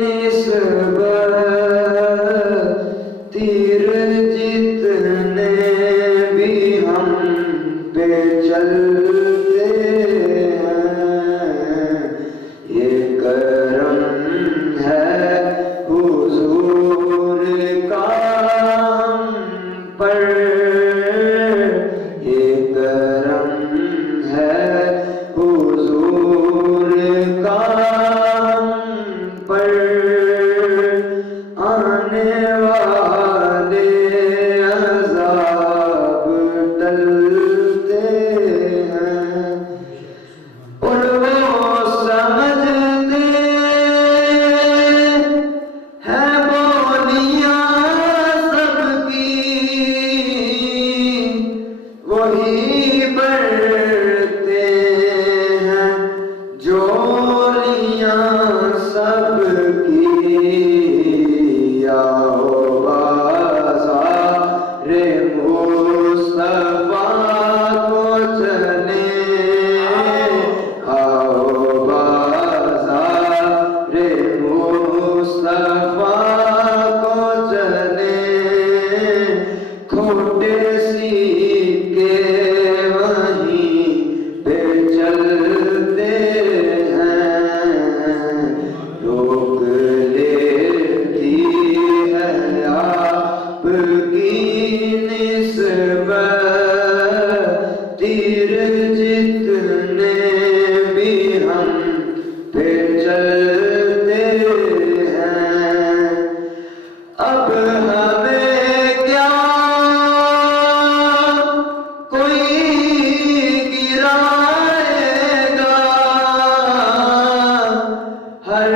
نسبت تیر جتنے بھی ہم پہ چلتے ہیں یہ کرم ہے حضور کا ہم پر یہ کرم ہے حضور کا ہم پر آنے والے عذاب ٹلتے ہیں اور وہ سمجھتے ہیں بولیاں سب کی وہی بڑھتے ہیں جولیاں سب کی آؤ بازار مصطفیٰ کو چلیں آؤ بازار مصطفیٰ کو چلیں کھوٹے سیکے وہیں پہ چلتے ہیں روک لیتی ہے آپ کی نسبت تیر جتنے بھی ہم پہ چلتے ہیں اب ہمیں کیا کوئی گرائے گا ہر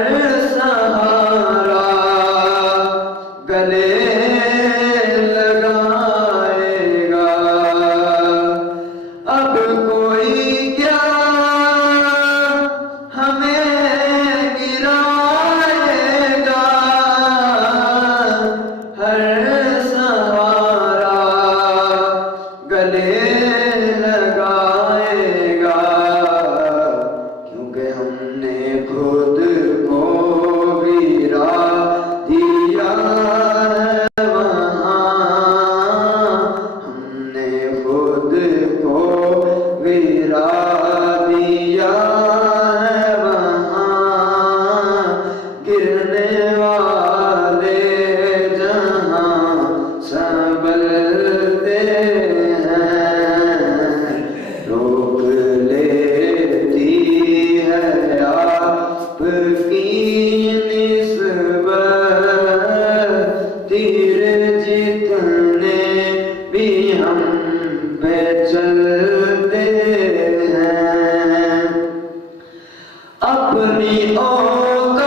سہارا گلے لگائے گا اب کوئی کیا ہمیں گرائے گا ہر سہارا گلے لگائے گا کیونکہ ہم نے خود کو گرا دیا ہے وہاں ہم نے خود کو گرا دیا ہے وہاں گرنے والے جہاں سنبھلتے ہیں روک لیتی ہے آپ کی نسبت تیر جتنے بھی ہم پہ چلتے ہیں اپنی اوقات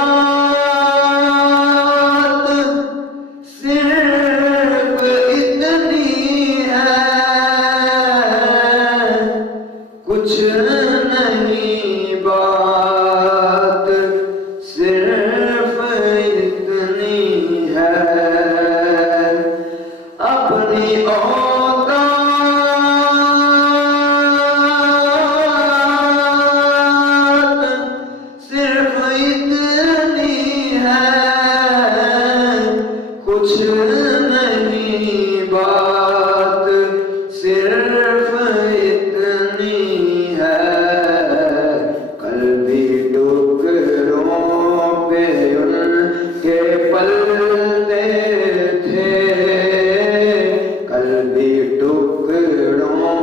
صرف اتنی ہے کچھ نہیں بات صرف اتنی ہے اپنی اوقات صرف اتنی ہے کچھ نہیں بات صرف اتنی ہے کل بھی ٹکڑوں پہ ان کے پلتے تھے کل بھی ٹکڑوں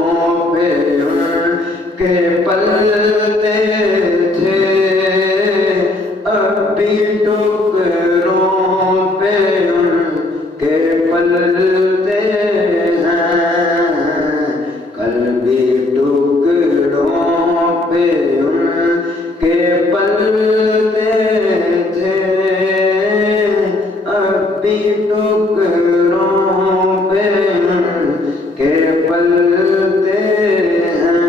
پہ ان کے پلتے تھے اب بھی ٹکڑوں پہ ان کے پلتے ہیں کل بھی ٹکڑوں پہ ان کے پلتے تھے اب بھی ٹکڑوں پہ ان کے پلتے ہیں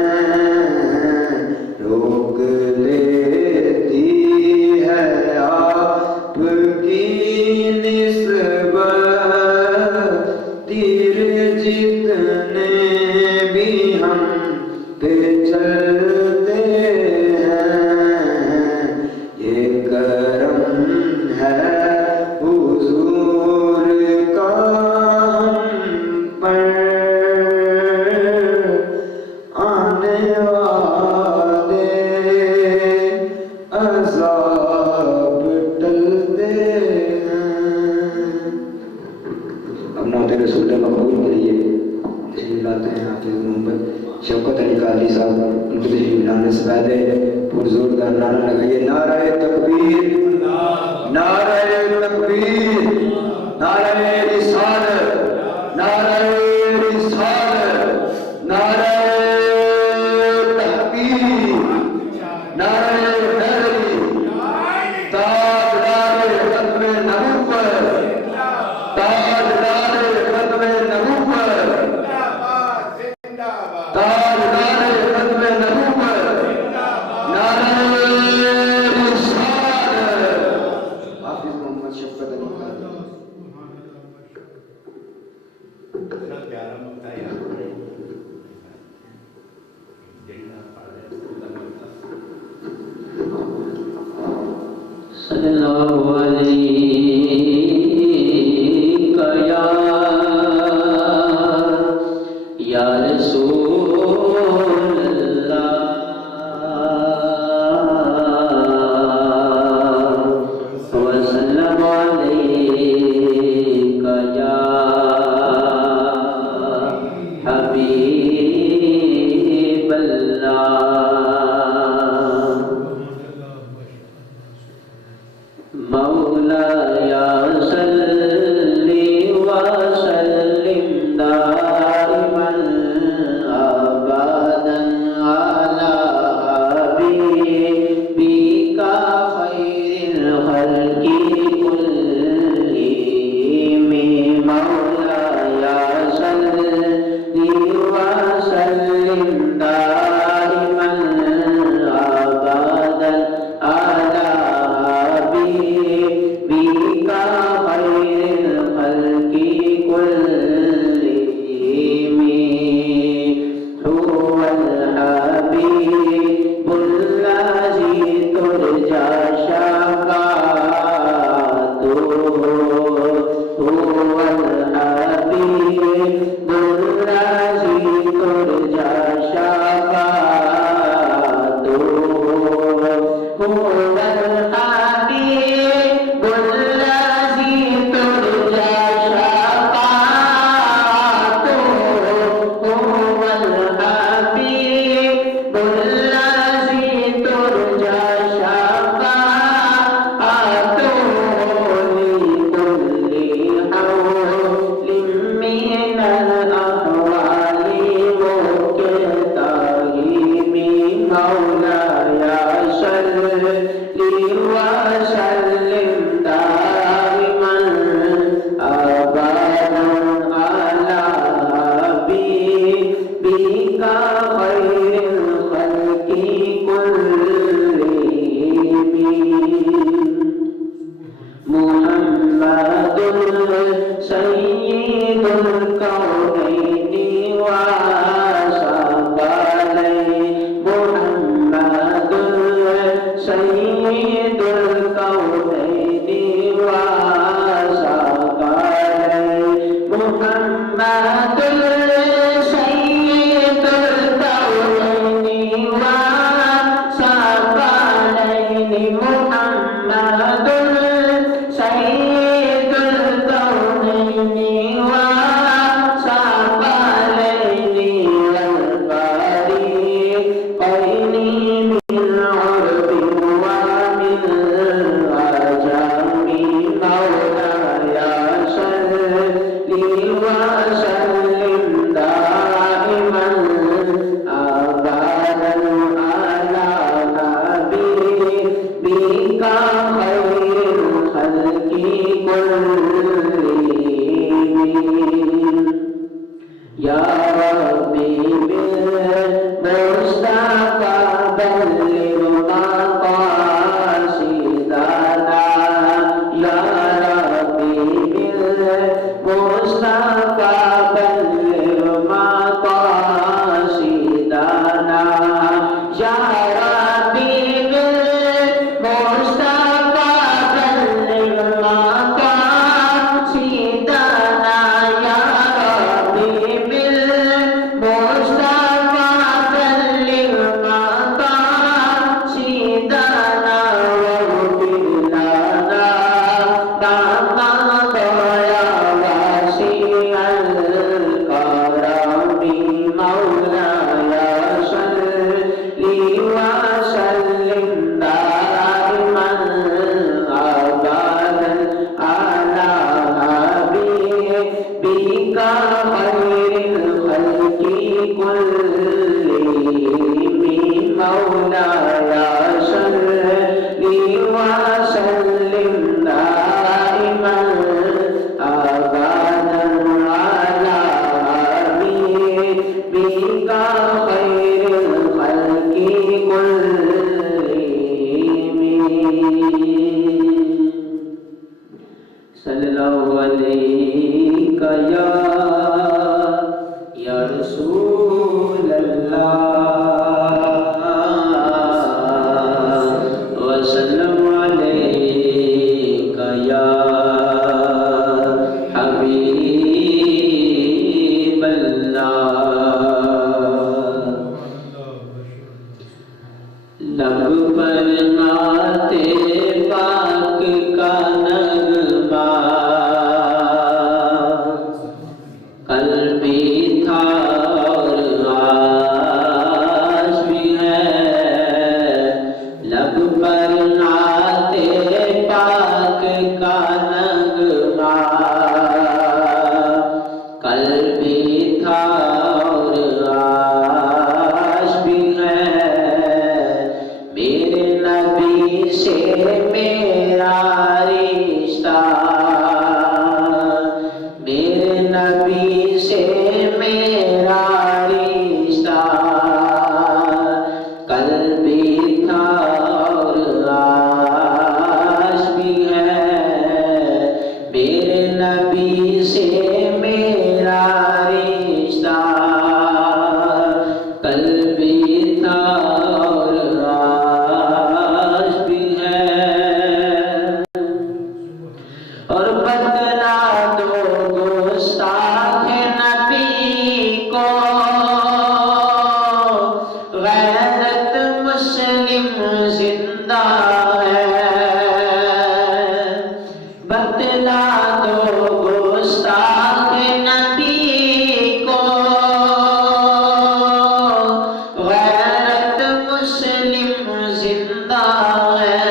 روک لیتی ہے آپ شوکت علی قادری صاحب ان کو تشریف لانے سے پہلے زوردار نعرہ لگائیے نعرہ تکبیر، نعرہ تکبیر، نعرہ رسالت، نعرہ رسالت، نعرہ تحقیق، نعرہ حیدری، تاجدار ختم نبوت، تاجدار ختم نبوت، تاجدار ختم نبوت، نعرہ رسالت، حافظ محمد شفقت علی قادری۔ صلی اللہ علیہ یا رسول اللہ وسلم علیک یا حبیب اللہ مولایا صلی وسلم دائما ابدا علی حبیبک خیر الخلق کلہم مولایا صلی وسلم دائما ابدا علی حبیبک خیر الخلق کلہم هو الحبیب الذی ترجی شفاعته هو الحبیب الذی ترجی شفاعته هو الحبیب الذی ترجی شفاعته هو الحبیب الذی ترجی شفاعته لكل حول من الأحوال مكتهم مولاي صل وسلم دائما أبدا على حبيبك خير الخلق كلهم محمد سيد الكونين وثقلين محمد سيد الكونين وثقلين محمد سيد الكونين وثقلين محمد سيد الكونين وثقلين مسلم دائما آبادا على حبيبك خير الخلق كلهم صلی اللہ علیک یا رسول اللہ وسلم علیک یا حبیب اللہ لب پر نعت پاک کا نغمہ قلبی تھا اور آج بھی ہے لب پر نعت پاک کا نغمہ قلبی تھا اور آج بھی ہے میرے نبی سے میرا رشتہ میرے نبی سے میرا رشتہ کل بھی تھا اور آج بھی ہے میرے نبی سے میرا رشتہ کل بھی تھا اور آج بھی ہے اور بدلا دو گستاخ نبی کو غیرت مسلم زندہ ہے بدلا دو گستاخ نبی کو غیرت مسلم زندہ ہے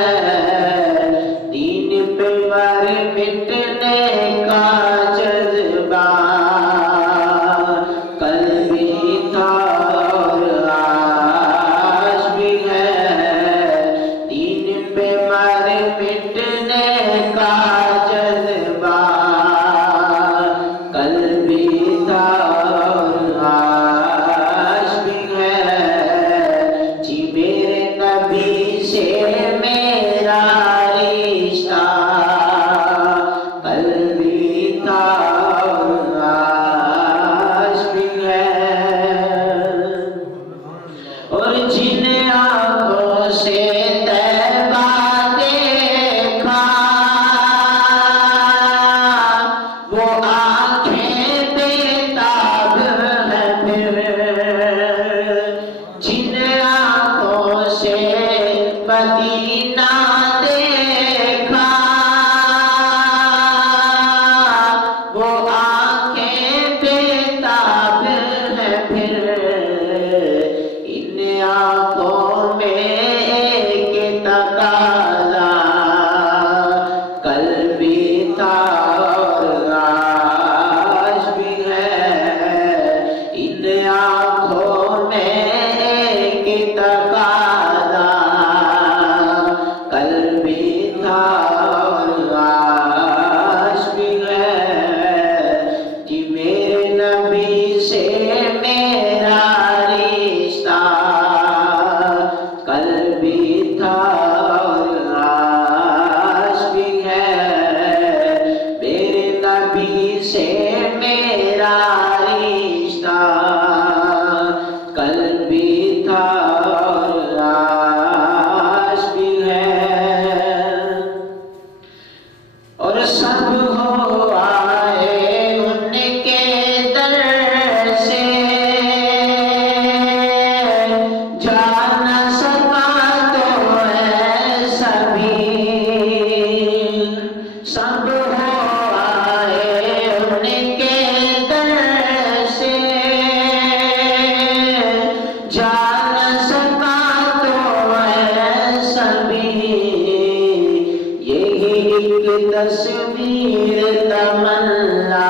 دین پہ مر مٹنے کا جذبہ کل بھی تھا اور آج بھی ہے دین پہ مر مٹنے کا جذبہ کل بھی تھا اور آج بھی ہے جی میرے نبی سے میرا رشتہ کل بھی تھا اور آج بھی ہے اور جن آنکھوں سے طیبہ دیکھا وہ آنکھیں بےتاب ہیں پھر جن آنکھوں سے مدینہ دیکھا وہ آنکھیں بےتاب ہیں پھر ان آنکھوں میں ایک تقاضا کل بھی تھا اور آج بھی ہے ان آنکھوں میں ایک تقاضا کل بھی تھا اور آج بھی ہے کہ میرے نبی سے میرا رشتہ کل بھی تھا اور آج بھی ہے میرے نبی سے میرا رشتہ کل بھی تھا اور آج بھی ہے اور سب ہو آئے ان کے در سے جا نہ سکا تو ایسا بھی سب ہو آئے ان کے در سے جا نہ سکا تو ایسا بھی یہی ایک تصویر تمنا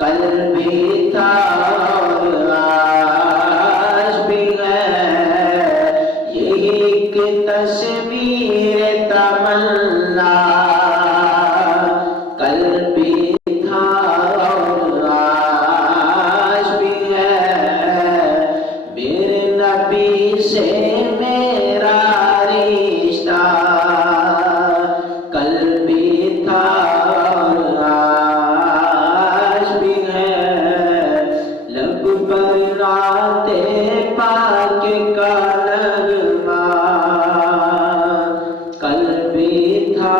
کل بھی تھا اور آج بھی ہے یہی ایک تصویر تمنا تمنا کل بھی تھا اور آج بھی ہے میرے نبی سے میرا رشتہ کل بھی تھا اور آج بھی ہے لب پر نعت پاک کا نغمہ کل بھی تھا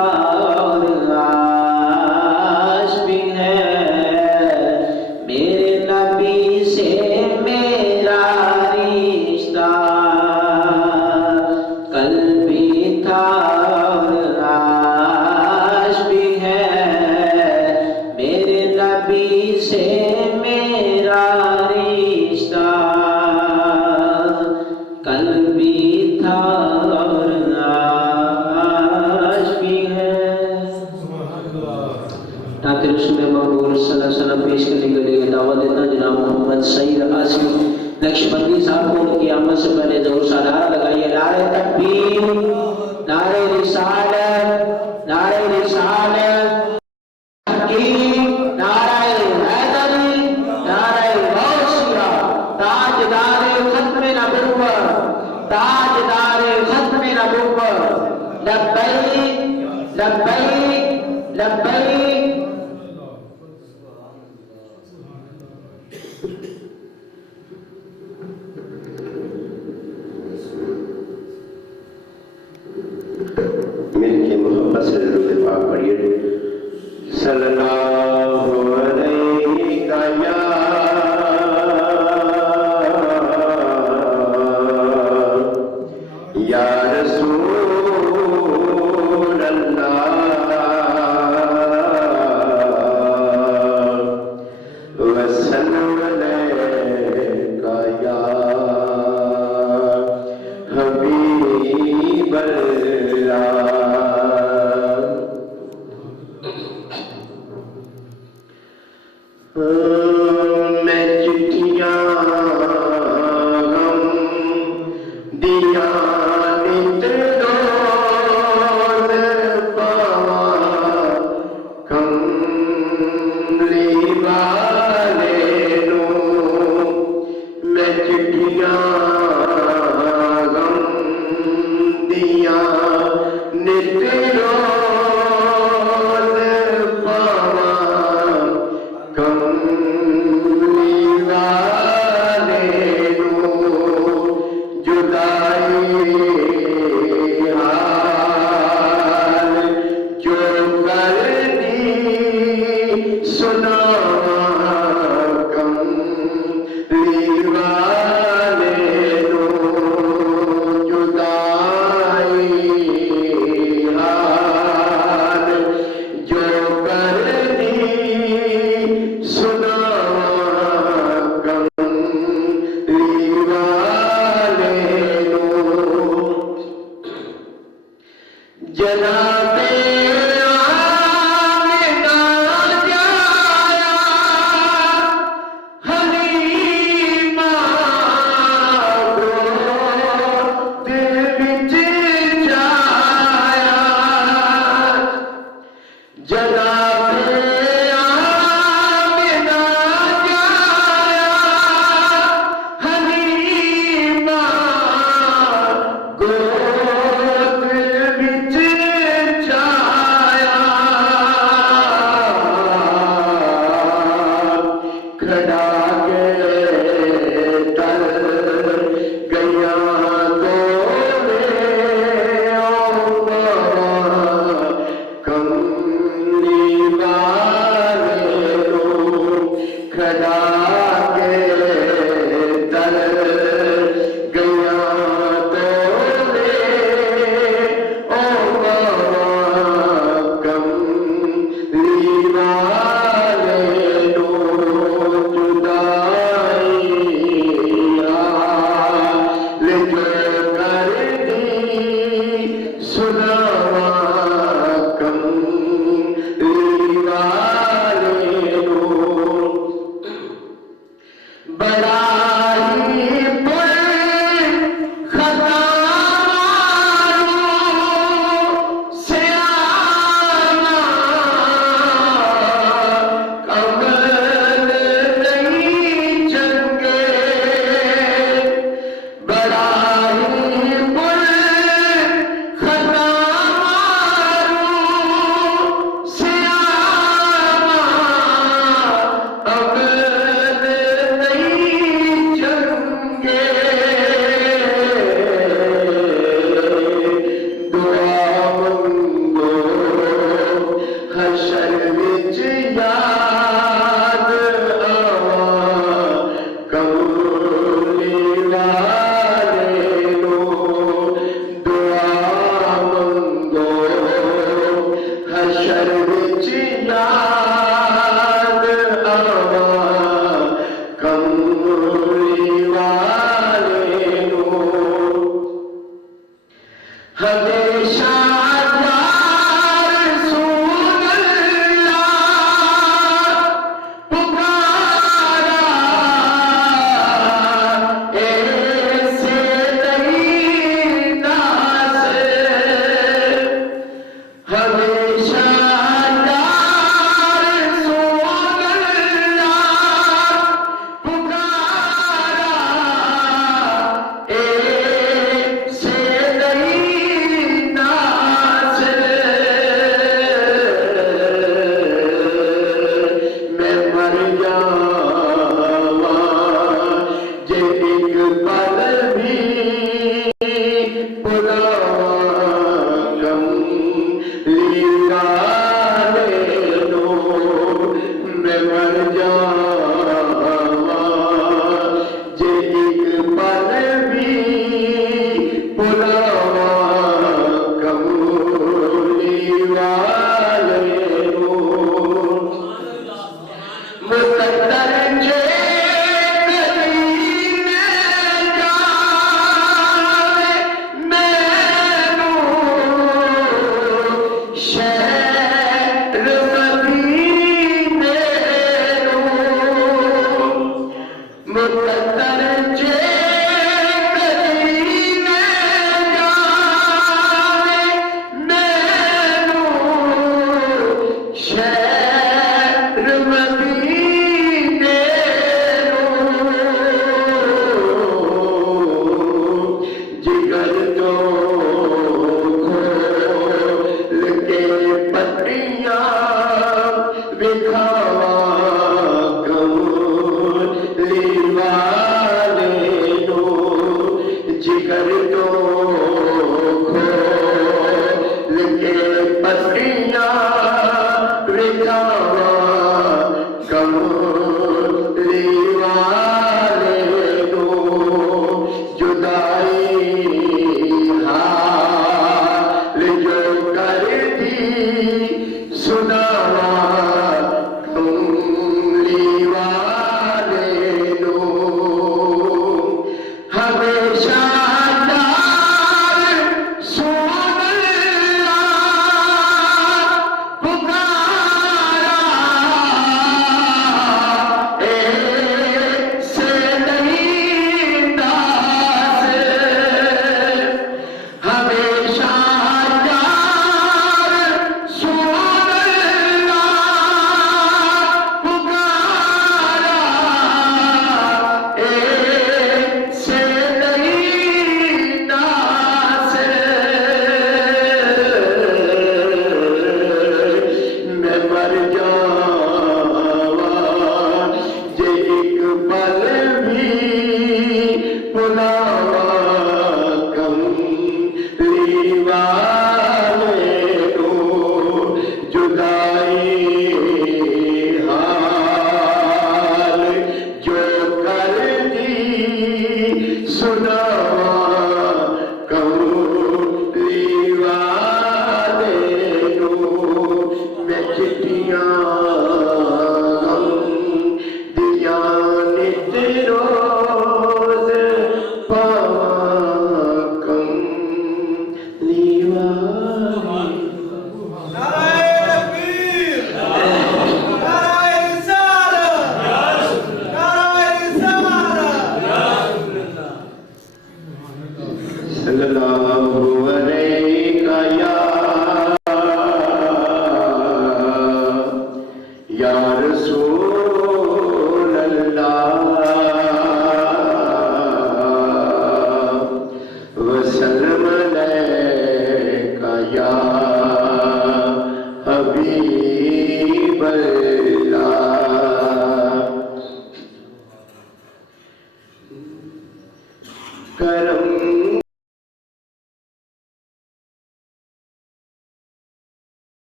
اور آج بھی ہے میرے نبی سے میرا رشتہ کل بھی تھا اور آج بھی ہے میرے نبی سے میرا رشتہ کل بھی تھا اور آج بھی ہے نعت رسول مقبول صلی اللہ علیہ وسلم پیش کرنے کے لیے دعوت دیتا جناب محمد سعید عاصم نقشبندی صاحب کو ان کی آمد سے پہلے ضرور سالار لگائیے نعرہ تکبیر نعرہ رسالت نعرہ رسالت حکیم نعرہ حیدری نعرہ غوثیہ تاجدار ختم نبوت تاجدار ختم نبوت لبیک لبیک لبیک مل کے محبت سے درود پاک پڑھیے صلی اللہ علیہ یا رسول اللہ وسلم علیہ یا حبیب اللہ محشر وچ یاد آواں کملی والے نوں ہمیشہ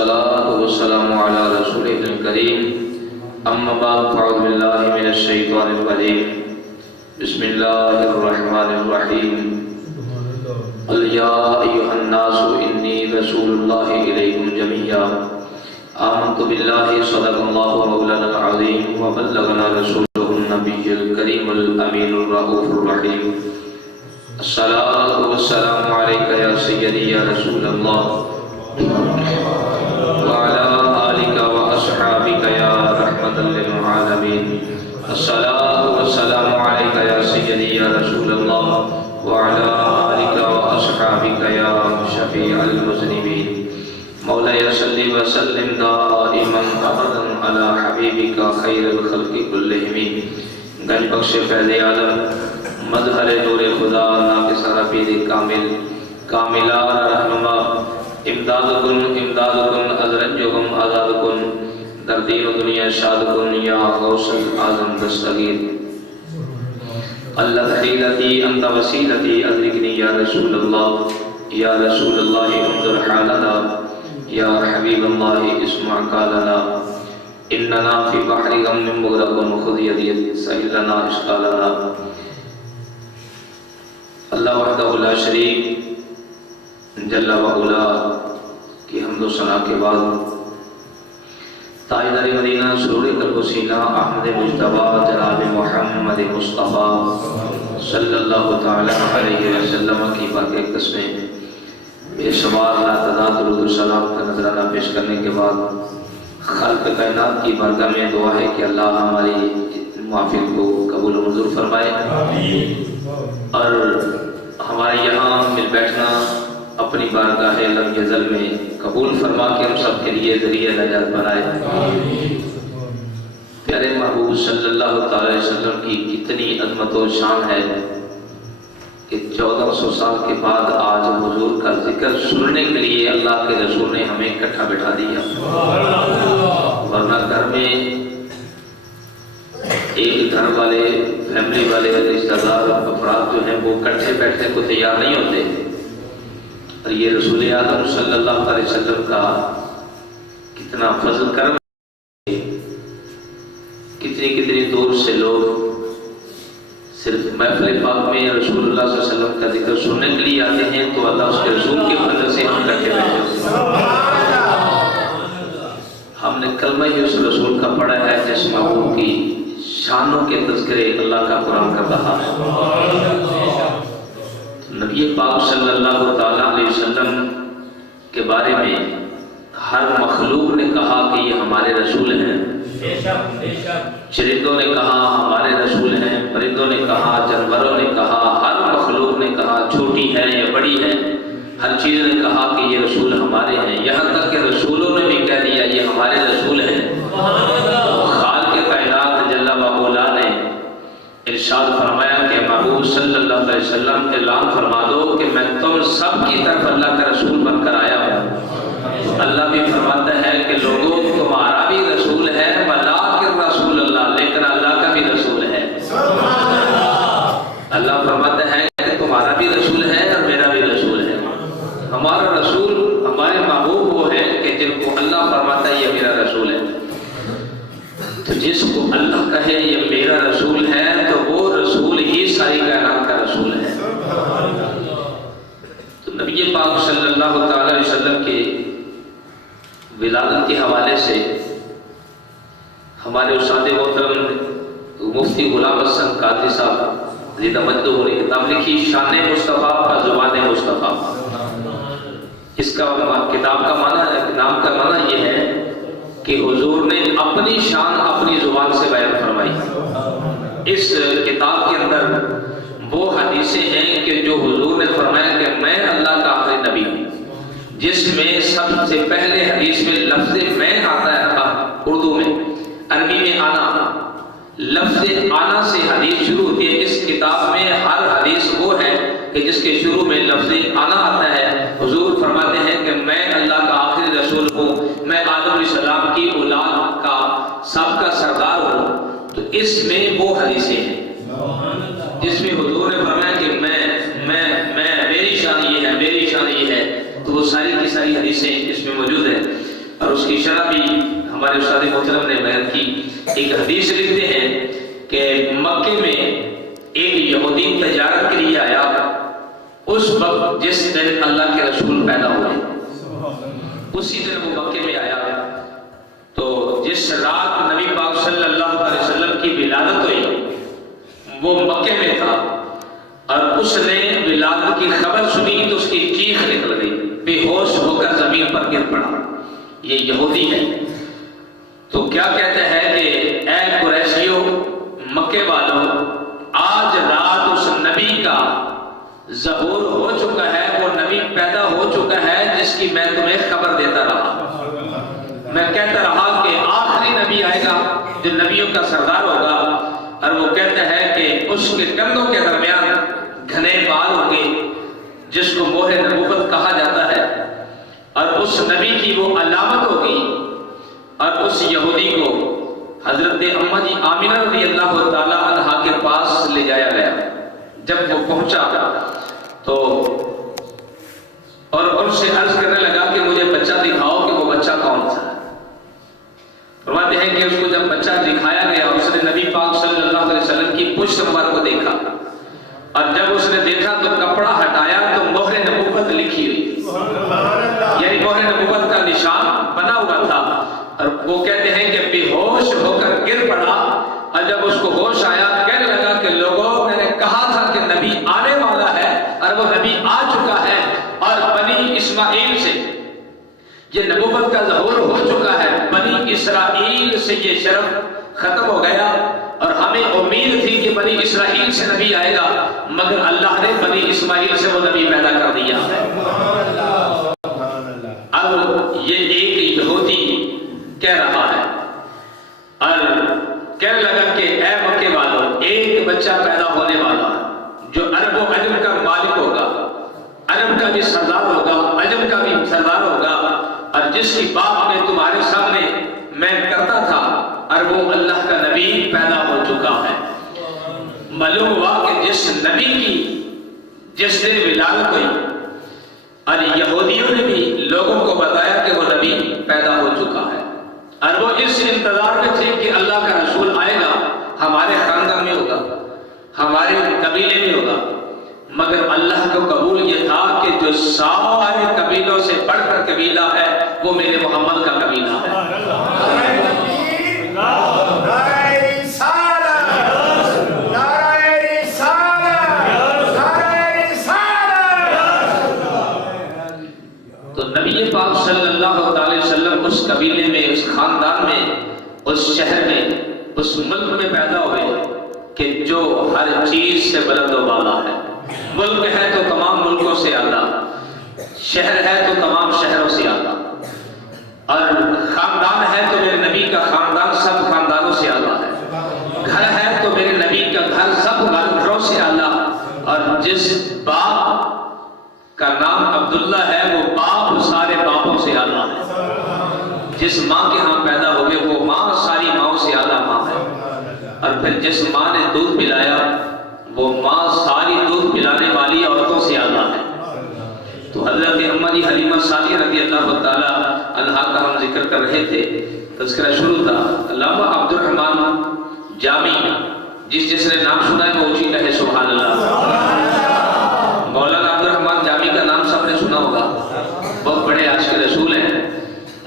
والصلاة والسلام على رسوله الكريم أما بعد فأعوذ بالله من الشيطان الرجيم بسم الله الرحمن الرحيم قل يا أيها الناس إني رسول الله إليكم جميعا آمنت بالله صدق الله مولانا العظيم وبلغنا رسوله النبي الكريم الأمين الرؤوف الرحيم الصلاة والسلام عليك يا سيدي يا رسول الله وعلى آلك وأصحابك يا رحمة للعالمين الصلاة والسلام عليك يا سيدي يا رسول الله وعلى آلك وأصحابك يا شفيع المذنبين مولاي صل وسلم دائما أبدا على حبيبك خير الخلق كلهم گنج بخش فیض عالم مظہر نور خدا ناقص رفیع کامل کاملار رہنما امداد کن ازرنجکم آزاد کن در دین و دنیا شاد کن یا غوث اعظم دستگیر اللہ حیلتی انت وسیلتی ادرکنی یا رسول اللہ انظر حالنا یا حبیب اللہ اسمع قالنا اننا فی بحر غم مغرق خذ یدی سہل لنا اشکالنا اللہ وحدہ لا شریک جل وعلا کی حمد و ثنا کے بعد تاجدار مدینہ سرور قلب و سینہ احمد مجتبی جناب محمد مصطفیٰ صلی اللہ تعالی علیہ وسلم کی پاک قسمیں بے شمار لاتعداد درود و سلام کا نذرانہ پیش کرنے کے بعد خلق کائنات کی بارگاہ میں دعا ہے کہ اللہ ہماری محفل کو قبول و منظور فرمائے اور ہمارے یہاں مل بیٹھنا اپنی بارگاہ لم یزل میں قبول فرما کے ہم سب کے لیے ذریعہ نجات بنائے۔ پیارے محبوب صلی اللہ تعالی وسلم کی کتنی عظمت و شان ہے کہ 1400 سال کے بعد آج حضور کا ذکر سننے کے لیے اللہ کے رسول نے ہمیں اکٹھا بٹھا دیا، ورنہ گھر میں ایک گھر والے فیملی والے رشتہ دار افراد جو ہیں وہ اکٹھے بیٹھنے کو تیار نہیں ہوتے، اور یہ رسول اعظم صلی اللہ علیہ وسلم کا کتنا فضل کرم ہے، کتنی دور سے لوگ صرف محفل پاک میں رسول اللہ صلی اللہ علیہ وسلم کا ذکر سننے کے لیے آتے ہیں، تو اللہ اس کے رسول کے فضل سے ہم اکٹھے بیٹھے ہم نے کلمہ ہی اس رسول کا پڑھا ہے جس محبوب کی شانوں کے تذکرے اللہ کا قرآن کر رہا ہے۔ نبی پاک صلی اللہ تعالی علیہ وسلم کے بارے میں ہر مخلوق نے کہا کہ یہ ہمارے رسول ہیں، چرندوں نے کہا ہمارے رسول ہیں، پرندوں نے کہا، جانوروں نے کہا، ہر مخلوق نے کہا، چھوٹی ہے یا بڑی ہے، ہر چیز نے کہا کہ یہ رسول ہمارے ہیں، یہاں تک کہ رسولوں نے بھی کہہ دیا یہ ہمارے رسول ہیں۔ خالق کائنات جل وعلا نے ارشاد فرمایا کہ محبوب صلی اللہ علیہ وسلم اعلان فرما دو کہ میں تم سب کی طرف اللہ کا رسول بن کر آیا ہوں۔ اللہ بھی فرماتا ہے کہ لوگوں تمہارا بھی رسول ہے ولکن رسول اللہ، لیکن اللہ کا بھی رسول ہے۔ اللہ فرماتا ہے کہ تمہارا بھی رسول ہے اور میرا بھی رسول ہے۔ ہمارا رسول ہمارے محبوب وہ ہے کہ جن کو اللہ فرماتا ہے یہ میرا رسول ہے، تو جس کو اللہ کہے یہ میرا رسول ہے تو وہ رسول ہی ساری کائنات کا رسول ہے۔ تو نبی پاک صلی اللہ تعالی علیہ وسلم کے ولادت کے حوالے سے ہمارے استاد محترم مفتی غلام حسن قادری صاحب زیدہ مجدہ نے کتاب لکھی شان مصطفیٰ و زبان مصطفیٰ۔ اس کا کتاب کا معنی، نام کا معنی یہ ہے کہ حضور نے اپنی شان اپنی زبان سے بیان فرمائی۔ اس کتاب کے اندر وہ حدیثیں ہیں کہ جو حضور نے فرمایا کہ میں اللہ کا آخری نبی ہوں، جس میں سب سے پہلے حدیث میں لفظ میں آتا ہے، اردو میں، عربی میں آنا، لفظ آنا سے حدیث شروع ہوتی ہے۔ اس کتاب میں ہر حدیث وہ ہے کہ جس کے شروع میں لفظ آنا آتا ہے۔ حضور فرماتے ہیں کہ میں اللہ کا آخری رسول ہوں، میں آدم علیہ السلام کی اولاد کا سب کا سردار ہوں۔ تو اس میں وہ حدیثیں ہیں جس میں حضور نے فرمایا کہ میں میری شان یہ ہے، میری شان یہ ہے، تو وہ ساری کی ساری حدیثیں اس میں موجود ہیں۔ اور اس کی شرح بھی ہمارے استاد محترم نے بیان کی. ایک حدیث لکھتے ہیں کہ مکے میں ایک یہودی تجارت کے لیے آیا اس وقت جس دن اللہ کے رسول پیدا ہوئے. اسی دن وہ مکے میں آیا. تو جس رات نبی پاک صلی اللہ علیہ وسلم کی ولادت ہوئی وہ مکے میں تھا اور اس نے ولادت کی خبر سنی تو اس کی چیخ نکل گئی, بے ہوش ہو کر زمین پر گر پڑا. یہ یہودی ہے. تو کیا کہتے ہیں کہ اے قریشیوں, مکے والوں, آج رات اس نبی کا ظہور ہو چکا ہے, وہ نبی پیدا ہو چکا ہے جس کی میں تمہیں خبر دیتا رہا. میں کہتا رہا کہ آخری نبی آئے گا جو نبیوں کا سردار ہوگا, اور وہ کہتا ہے کہ اس کے کندھوں کے درمیان گھنے بال ہوں گے جس کو مہر نبوت کہا جاتا ہے, اور اس نبی کی وہ علامت ہوگی. اور اس یہودی کو حضرت اماں جی آمینہ رضی اللہ تعالی عنہا کے پاس لے جایا گیا. جب وہ پہنچا تو اور ان سے عرض کرنے لگا کہ مجھے بچہ دکھاؤ کہ وہ بچہ کون سا ہے. فرماتے ہیں کہ اس کو جب بچہ دکھایا گیا اس نے نبی پاک صلی اللہ علیہ وسلم کی پشت مبارک کو دیکھا, اور جب اس نے دیکھا تو کپڑا ہٹایا تو مہر نبوت لکھی ہوئی, یعنی مہر نبوت کا نشان بنا ہوا تھا. اور وہ کہتے ہیں کہ بے ہوش ہو کر گر پڑا, اور جب اس کو ہوش آیا کہنے لگا کہ لوگوں, میں نے کہا تھا کہ نبی آنے والا ہے اور وہ نبی آ چکا ہے, اور بنی اسماعیل سے یہ نبوت کا ظہور ہو چکا ہے. بنی اسرائیل سے یہ شرف ختم ہو گیا, اور ہمیں امید تھی کہ بنی اسرائیل سے نبی آئے گا, مگر اللہ نے بنی اسماعیل سے وہ نبی پیدا کر دیا. اب یہ ایک یہودی کہہ رہا ہے اور کہنے لگا کہ اے مکے والوں, ایک بچہ پیدا ہونے والا جو عرب و عجم کا مالک ہوگا, عرب کا بھی سردار ہوگا, عجم کا بھی سردار ہوگا, اور جس کی بات میں تمہارے سامنے میں کرتا تھا, اور وہ اللہ کا نبی پیدا ہو چکا ہے. معلوم ہوا کہ جس نبی کی جس دن ولادت ہوئی, اور یہودیوں نے بھی لوگوں کو بتایا کہ وہ نبی پیدا ہو چکا ہے, اور وہ اس انتظار میں تھے کہ اللہ کا رسول آئے گا, ہمارے خاندان میں ہوگا, ہمارے قبیلے میں ہوگا. مگر اللہ کو قبول یہ تھا کہ جو سارے قبیلوں سے بڑھ کر قبیلہ ہے وہ میرے محمد کا قبیلہ ہے. تو نبی پاک صلی اللہ علیہ وسلم اس قبیلے میں, اس خاندان میں, اس شہر میں, اس ملک میں پیدا ہوئے کہ جو ہر چیز سے بلند و بالا ہے. ملک ہے تو تمام ملکوں سے اعلیٰ, شہر ہے تو تمام شہروں سے اعلیٰ, اور خاندان ہے تو میرے نبی کا خاندان سب خاندانوں سے اعلیٰ ہے. گھر ہے تو میرے نبی کا گھر سب گھروں سے اعلیٰ, اور جس باپ کا نام عبداللہ ہے وہ باپ سارے باپوں سے اعلیٰ ہے. جس ماں کے ہاں پیدا ہوئے وہ ماں ساری ماؤں سے اعلیٰ ماں ہے, اور پھر جس ماں نے دودھ پلایا وہ ماں ساری دودھ پلانے والی عورتوں سے اعلیٰ ہے. تو حضرت اماں جی حلیمہ سعدیہ رضی اللہ تعالی عنہا کا ہم ذکر کر رہے تھے, تذکرہ شروع تھا. علامہ عبد الرحمن جامی, جس نے نام سنا ہے وہ اونچی کہے سبحان اللہ. مولانا عبد الرحمن جامی کا نام سب نے سنا ہوگا, بہت بڑے عاشق رسول ہیں.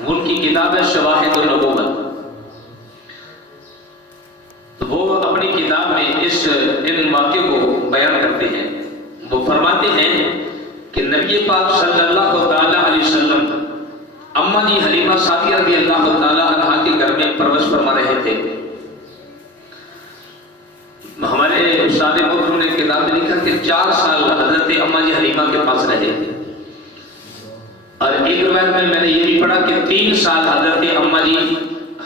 ان کی کتاب ہے شواہد النبوت. تو وہ اپنی کتاب میں ان واقعے کو بیان کرتے ہیں. وہ فرماتے ہیں کہ نبی پاک صلی اللہ تعالی علیہ وسلم اماں جی حلیمہ سعدیہ رضی اللہ تعالی عنہا کے گھر میں پرورش فرما رہے تھے. ہمارے استاد محترم نے کتاب میں لکھا کہ 4 سال حضرت اماں جی حلیمہ کے پاس رہے, اور ایک روایت میں نے یہ بھی پڑھا کہ 3 سال حضرت اماں جی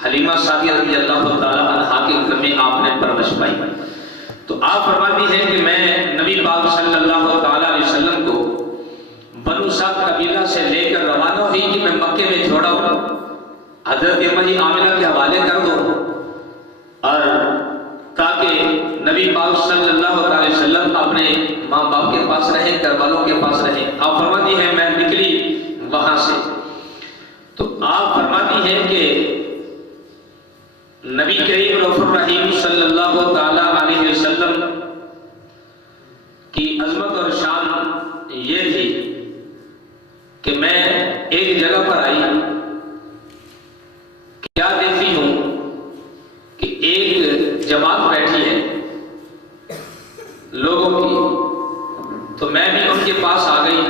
حلیمہ سعدیہ رضی اللہ تعالی عنہا کے گھر میں آپ نے پرورش پائی. تو آپ فرماتی ہیں کہ میں نبی پاک صلی اللہ تعالی علیہ وسلم کو بنو سعد قبیلہ سے لے کر روانہ ہوئی کہ میں مکے میں چھوڑا ہوں, حضرت اماں جی آمنہ کے حوالے کر دو, اور تاکہ نبی پاک صلی اللہ علیہ وسلم اپنے ماں باپ کے پاس رہے, گھر والوں کے پاس رہے. آپ فرماتی ہیں میں نکلی وہاں سے. تو آپ فرماتی फरमाती है कि नबी करीम रऊफ़ुर रहीम सल्लल्लाहु ताला अलैहि वसल्लम की अजमत और शान ये थी कि मैं एक जगह पर आई, क्या देखती हूं कि एक जमात बैठी है लोगों की, तो मैं भी उनके पास आ गई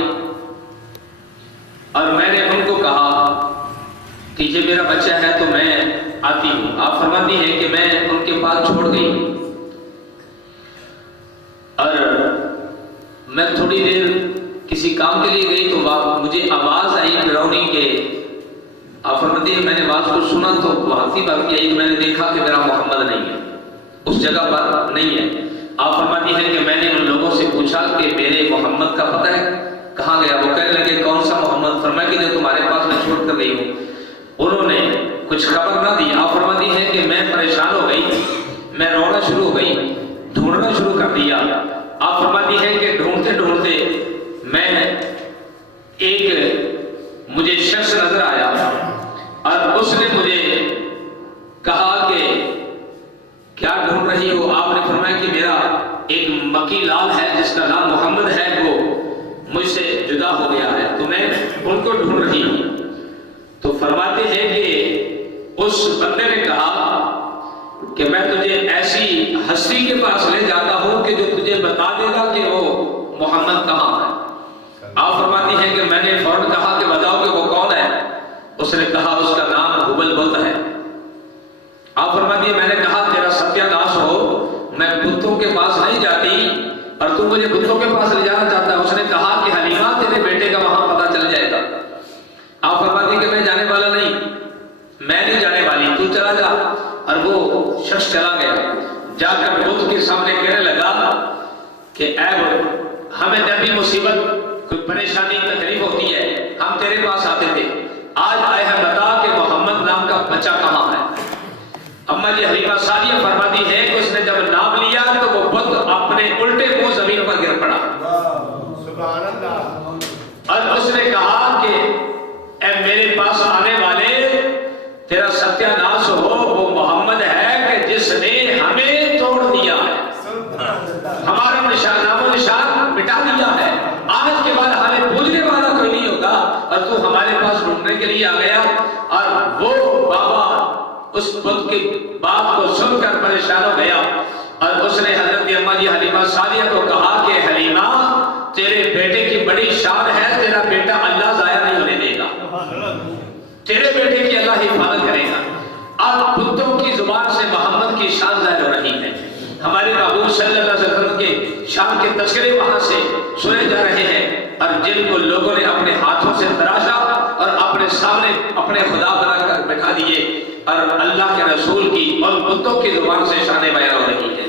और मैंने उनको कहा कि ये मेरा बच्चा है तो मैं आती हूं। आप फरमाती हैं कि मैं उनके पास छोड़ गई और मैं थोड़ी देर किसी काम के लिए गई तो मुझे आवाज आई डरावनी के। आप फरमाती हैं मैंने आवाज को सुना तो भागती भागती आई, तो मैंने देखा कि मेरा मोहम्मद नहीं है, उस जगह पर नहीं है। आप फरमाती हैं कि मैंने उन लोगों से पूछा कि मेरे मोहम्मद का पता है, कहाँ गया? वो कहने लगे कौन सा मोहम्मद? फरमाया कि जो तुम्हारे पास मैं छोड़ कर गई हूँ। उन्होंने कुछ खबर ना दी। आप फरमाती हैं कि मैं परेशान हो गई, मैं रोना शुरू हो गई, ढूंढना शुरू कर दिया। आप फरमाती हैं कि ढूंढते ढूंढते मुझे शख्स नजर आया और उसने मुझे कहा कि क्या ढूंढ रही हो? आपने फरमाया कि मेरा एक मक्की लाल है जिसका नाम मोहम्मद है, वो मुझसे जुदा हो गया है, तो मैं उनको ढूंढ रही हूं। तो फरमाते हैं कि उस बंदे ने कहा कि मैं तुझे ऐसी हस्ती के पास ले जाता हूं कि जो तुझे बता देगा कि वो मोहम्मद कहाँ है। आप फरमाती हैं कि मैंने फौरन कहा कि बताओ कि वो कौन है? उसने कहा उसका नाम हुबल बुत है। आप फरमाती हैं मैंने कहा तेरा सत्यानाश हो, मैं बुतों के पास नहीं जाती और तू मुझे बुतों के पास ले जाना चाहता है। उसने कहा कि हलीमा तेरे बेटे का वहां पता चल जाएगा। आप फरमाती कि मैं जाने वाला नहीं, मैं नहीं जाने वाली, तू चला जा। और वो शख्स चला गया, जाकर बुत के सामने कहने लगा कि ऐ हमें जब भी मुसीबत कोई परेशानी तकलीफ होती है हम तेरे पास आते थे, आज आए हैं बता कि मोहम्मद नाम का बच्चा कहाँ है। अम्मा जी हलीमा सादिया फरमाती है कि उसने जब नाम लिया तो वो बुत अपने उल्टे मुंह जमीन पर गिर पड़ा और उसने कहा कि ए मेरे पास आने वाले तेरा सत्यानाश हो, वो मोहम्मद है कि जिसने हमें तोड़ दिया है, हमारा निशान नामो निशान मिटा दिया है। आज के बाद हमें पूजने वाला कोई नहीं होगा और तू हमारे पास ढूंढने के लिए आ गया। और वो बाबा उस बुत की बात को सुनकर परेशान हो गया और उसने हजरत अम्मा जी हलीमा सादिया को कहा कि हलीमा तेरे बेटे की बड़ी शान है, तेरा बेटा अल्लाह जाया नहीं होने देगा, तेरे बेटे की अल्लाह हिफाजत करेगा। अब बुतों की जुबान से मोहम्मद की शान जाहिर हो रही है। हमारे महबूब सल्लल्लाहु अलैहि वसल्लम के शान के तस्करे वहां से सुने जा रहे हैं और जिनको लोगों ने अपने हाथों से तराशा और अपने सामने अपने खुदा बनाकर बैठा दिए और अल्लाह के रसूल की और बुतों की जुबान से शान बयान हो रही है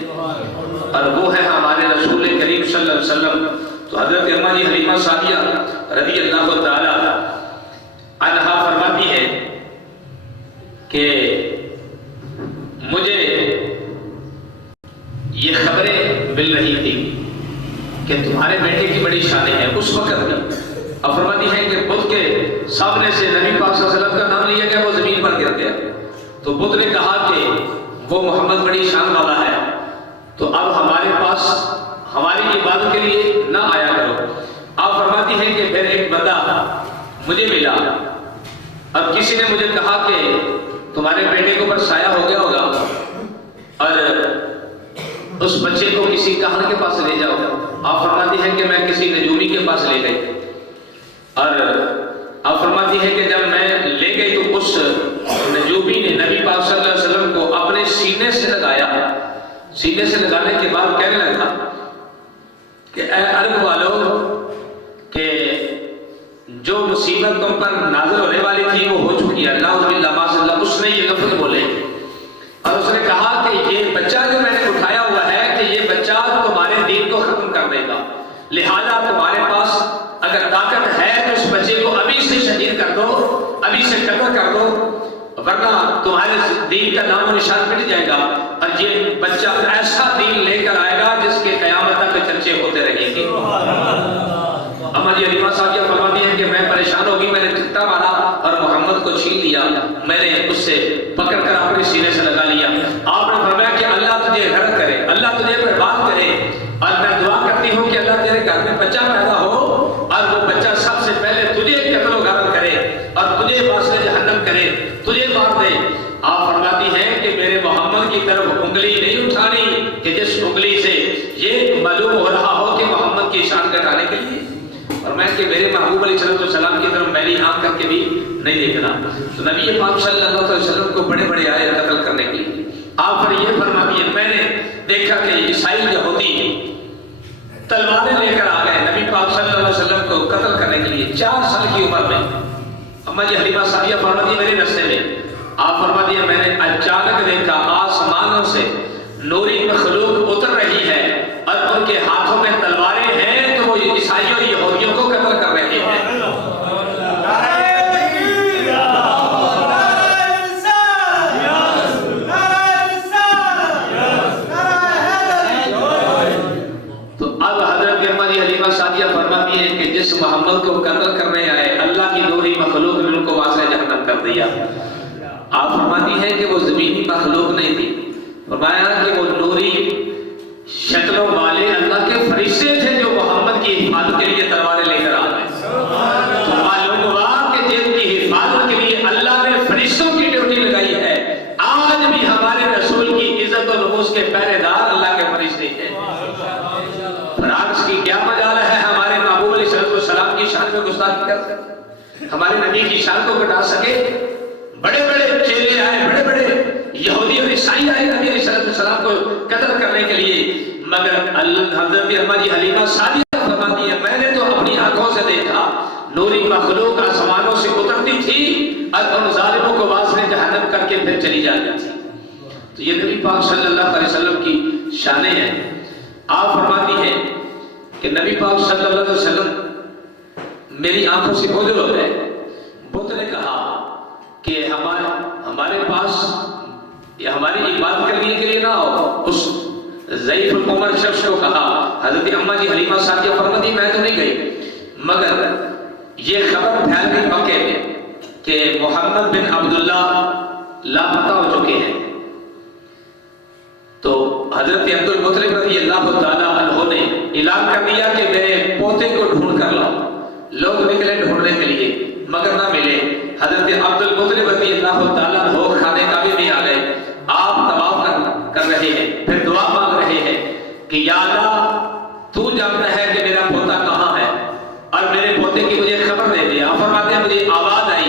और वो है हमारे रसूल करीम सल्लल्लाहु अलैहि वसल्लम। तो हजरत अम्मा जी हलीमा सादिया रज़ी अल्लाह ताला अन्हा फरमाती है कि मुझे ये खबरें मिल रही थी कि तुम्हारे बेटे की बड़ी शान है उस वक्त में। अब फरमाती है कि बुत के सामने से नबी पाक सल्लल्लाहु अलैहि वसल्लम का नाम लिया गया, वो जमीन पर गिर गया। तो बुत ने कहा कि वो मोहम्मद बड़ी शान वाला है, तो अब हमारे पास हमारी इबादत के लिए ना आया करो। आप फरमाती हैं कि फिर एक बंदा मुझे मिला और किसी ने मुझे कहा कि तुम्हारे बेटे के ऊपर साया हो गया होगा और उस बच्चे को किसी कहानी के पास ले जाओ। आप फरमाती हैं कि मैं किसी नजूमी के पास ले गई और आप फरमाती है कि जब मैं ले गई तो उस नजूमी ने नबी पाक सल्लल्लाहु अलैहि वसल्लम को अपने सीने से लगाया। सीने से लगाने के बाद कहने लगा कि ऐ अरब वालों के जो मुसीबत तुम पर नाज़िल होने वाली थी वो हो चुकी है, नाउज़ुबिल्लाह माशअल्लाह। उसने ये लफ्ज़ बोले और उसने कहा कि ये बच्चा जो मैंने उठाया हुआ है कि ये बच्चा तुम्हारे दीन को खत्म कर देगा, लिहाजा तुम्हारे पास अगर ताकत है तो इस बच्चे को अभी से शहीद कर दो, अभी से कत्ल कर दो, वरना तुम्हारे दीन का नामो निशान मिट जाएगा और ये बच्चा ऐसा दीन लेकर आएगा जिसके क़यामत तक चर्चे होते रहेंगे। अम्मा जी हलीमा साहब फरमाती हैं कि मैं परेशान हो गई, मैंने टिकटा मारा और मोहम्मद को छीन लिया, मैंने उससे पकड़ कर अपने सीने से लगा लिया। आपने फरमाया कि अल्लाह तुझे गर्क करे, अल्लाह तुझे बर्बाद करे, और मैं दुआ करती हूँ कि अल्लाह तेरे घर में बच्चा पैदा हो और वो बच्चा सबसे पहले तुझे कत्ल गारत करे और तुझे वास्ते जहन्नम करे, तुझे मार दे। आप फरमाती हैं कि मेरे मोहम्मद की तरफ उंगली नहीं उठानी कि जिस उंगली से ये मालूम हो रहा हो कि मोहम्मद की शान घटाने के लिए, और मैं कि मेरे महबूब अलैहिस्सलाम की तरफ मैली आंख करके भी नहीं देखना। तो नबी पाक सल्लल्लाहु अलैहि वसल्लम को बड़े बड़े आए कत्ल करने के लिए। आप पर ये फरमाती है मैंने देखा कि ईसाई यहूदी तलवारें लेकर आ गए नबी पाक सल्लल्लाहु अलैहि वसल्लम को कत्ल करने के लिए 4 साल की उम्र में। अम्मा जी हलीमा सादिया फरमाती मेरे रास्ते में, आप फरमाती है मैंने अचानक देखा आसमानों से नूरी मखलूक उतर रही है और उनके हाथों में तलवारें हैं, तो वो ईसाइयों और यहूदियों को कत्ल कर रहे हैं। तो अब हजरत अम्मा जी हलीमा सादिया फरमाती है कि जिस मोहम्मद को कत्ल करने आए अल्लाह की नूरी मखलूक ने उनको वास्ते जहन्नम कर दिया। आप फरमाती हैं कि वो जमीनी मखलूक नहीं थी, फरमाया कि वो नूरी शक्लों वाले अल्लाह के फरिश्ते थे जो मोहम्मद की हिफाजत के लिए तलवारें लेकर आ गए। तो मालूम हुआ कि जिनकी हिफाजत के लिए अल्लाह ने फरिश्तों की ड्यूटी लगाई है, आज भी हमारे रसूल की इज्जत और नमूस के पहरेदार अल्लाह के फरिश्ते हैं। फ्रांस की क्या मजाल है हमारे महबूब अलैहिस्सलाम की शान में गुस्ताखी कर सके, हमारे नबी की शान को घटा सके। बड़े बड़े चेले आए, बड़े बड़े यहूदी और ईसाई आए नबी अलैहिस्सलाम को कत्ल करने के लिए, मगर हजरत अम्मा जी हलीमा सादिया फरमाती है मैंने तो अपनी आंखों से देखा नूरी मखलूक आसमानों से उतरती थी और उन जालिमों को वास्ते जहन्नम करके फिर चली जाती थी। तो ये नबी पाक सल्लल्लाहु अलैहि वसल्लम की शानें हैं। आप फरमाती हैं कि नबी पाक सल्लल्लाहु अलैहि वसल्लम मेरी आंखों से ओझल हो गए। बुत ने कहा कि हमारे पास या हमारी इबादत करने के लिए ना हो। उस ज़ईफ़ुल उमर शख्स को कहा, हजरत अम्मा जी हलीमा सादिया फरमाती मैं तो नहीं गई, मगर ये खबर फैल गई मक्के में कि मोहम्मद बिन अब्दुल्ला लापता हो चुके हैं। तो हजरत अब्दुल मुत्तलिब रज़ियल्लाहु ताला अन्हु ने ऐलान कर दिया कि मेरे पोते को ढूंढ कर लाओ। लोग निकले ढूंढने के लिए मगर ना मिले। हजरत अब्दुल मुत्तलिब रज़ियल्लाहु ताला अन्हु खाने काबे में आ गए। आप तवाफ कर रहे हैं, फिर दुआ मांग रहे हैं कि या अल्लाह तू जानता है कि मेरा पोता कहाँ है और मेरे पोते की मुझे खबर दे दे। आप फरमाते हैं मुझे आवाज आई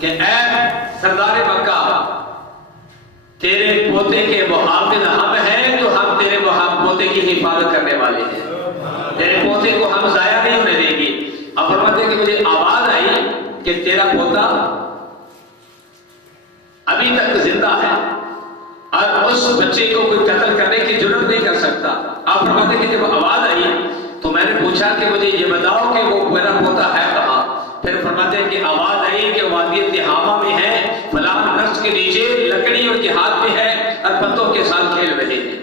कि ऐ सरदार मक्का, तेरे पोते के मुहाफिज हम हैं, तो हम तेरे पोते की हिफाजत करने वाले हैं, तेरे पोते को हम जाया नहीं होने देंगे। अब फरमाते हैं कि मुझे आवाज आई कि तेरा पोता अभी तक जिंदा है और उस बच्चे को कोई कत्ल करने की जरूरत नहीं कर सकता। आप फरमाते हैं कि जब आवाज आई तो मैंने पूछा कि मुझे ये बताओ कि वो मेरा पोता है कहाँ। फिर फरमाते हैं कि आवाज आई कि वादी तिहामा में है, फलां नक्श के नीचे लकड़ी उनके हाथ में है और पत्तों के साथ खेल रहे हैं।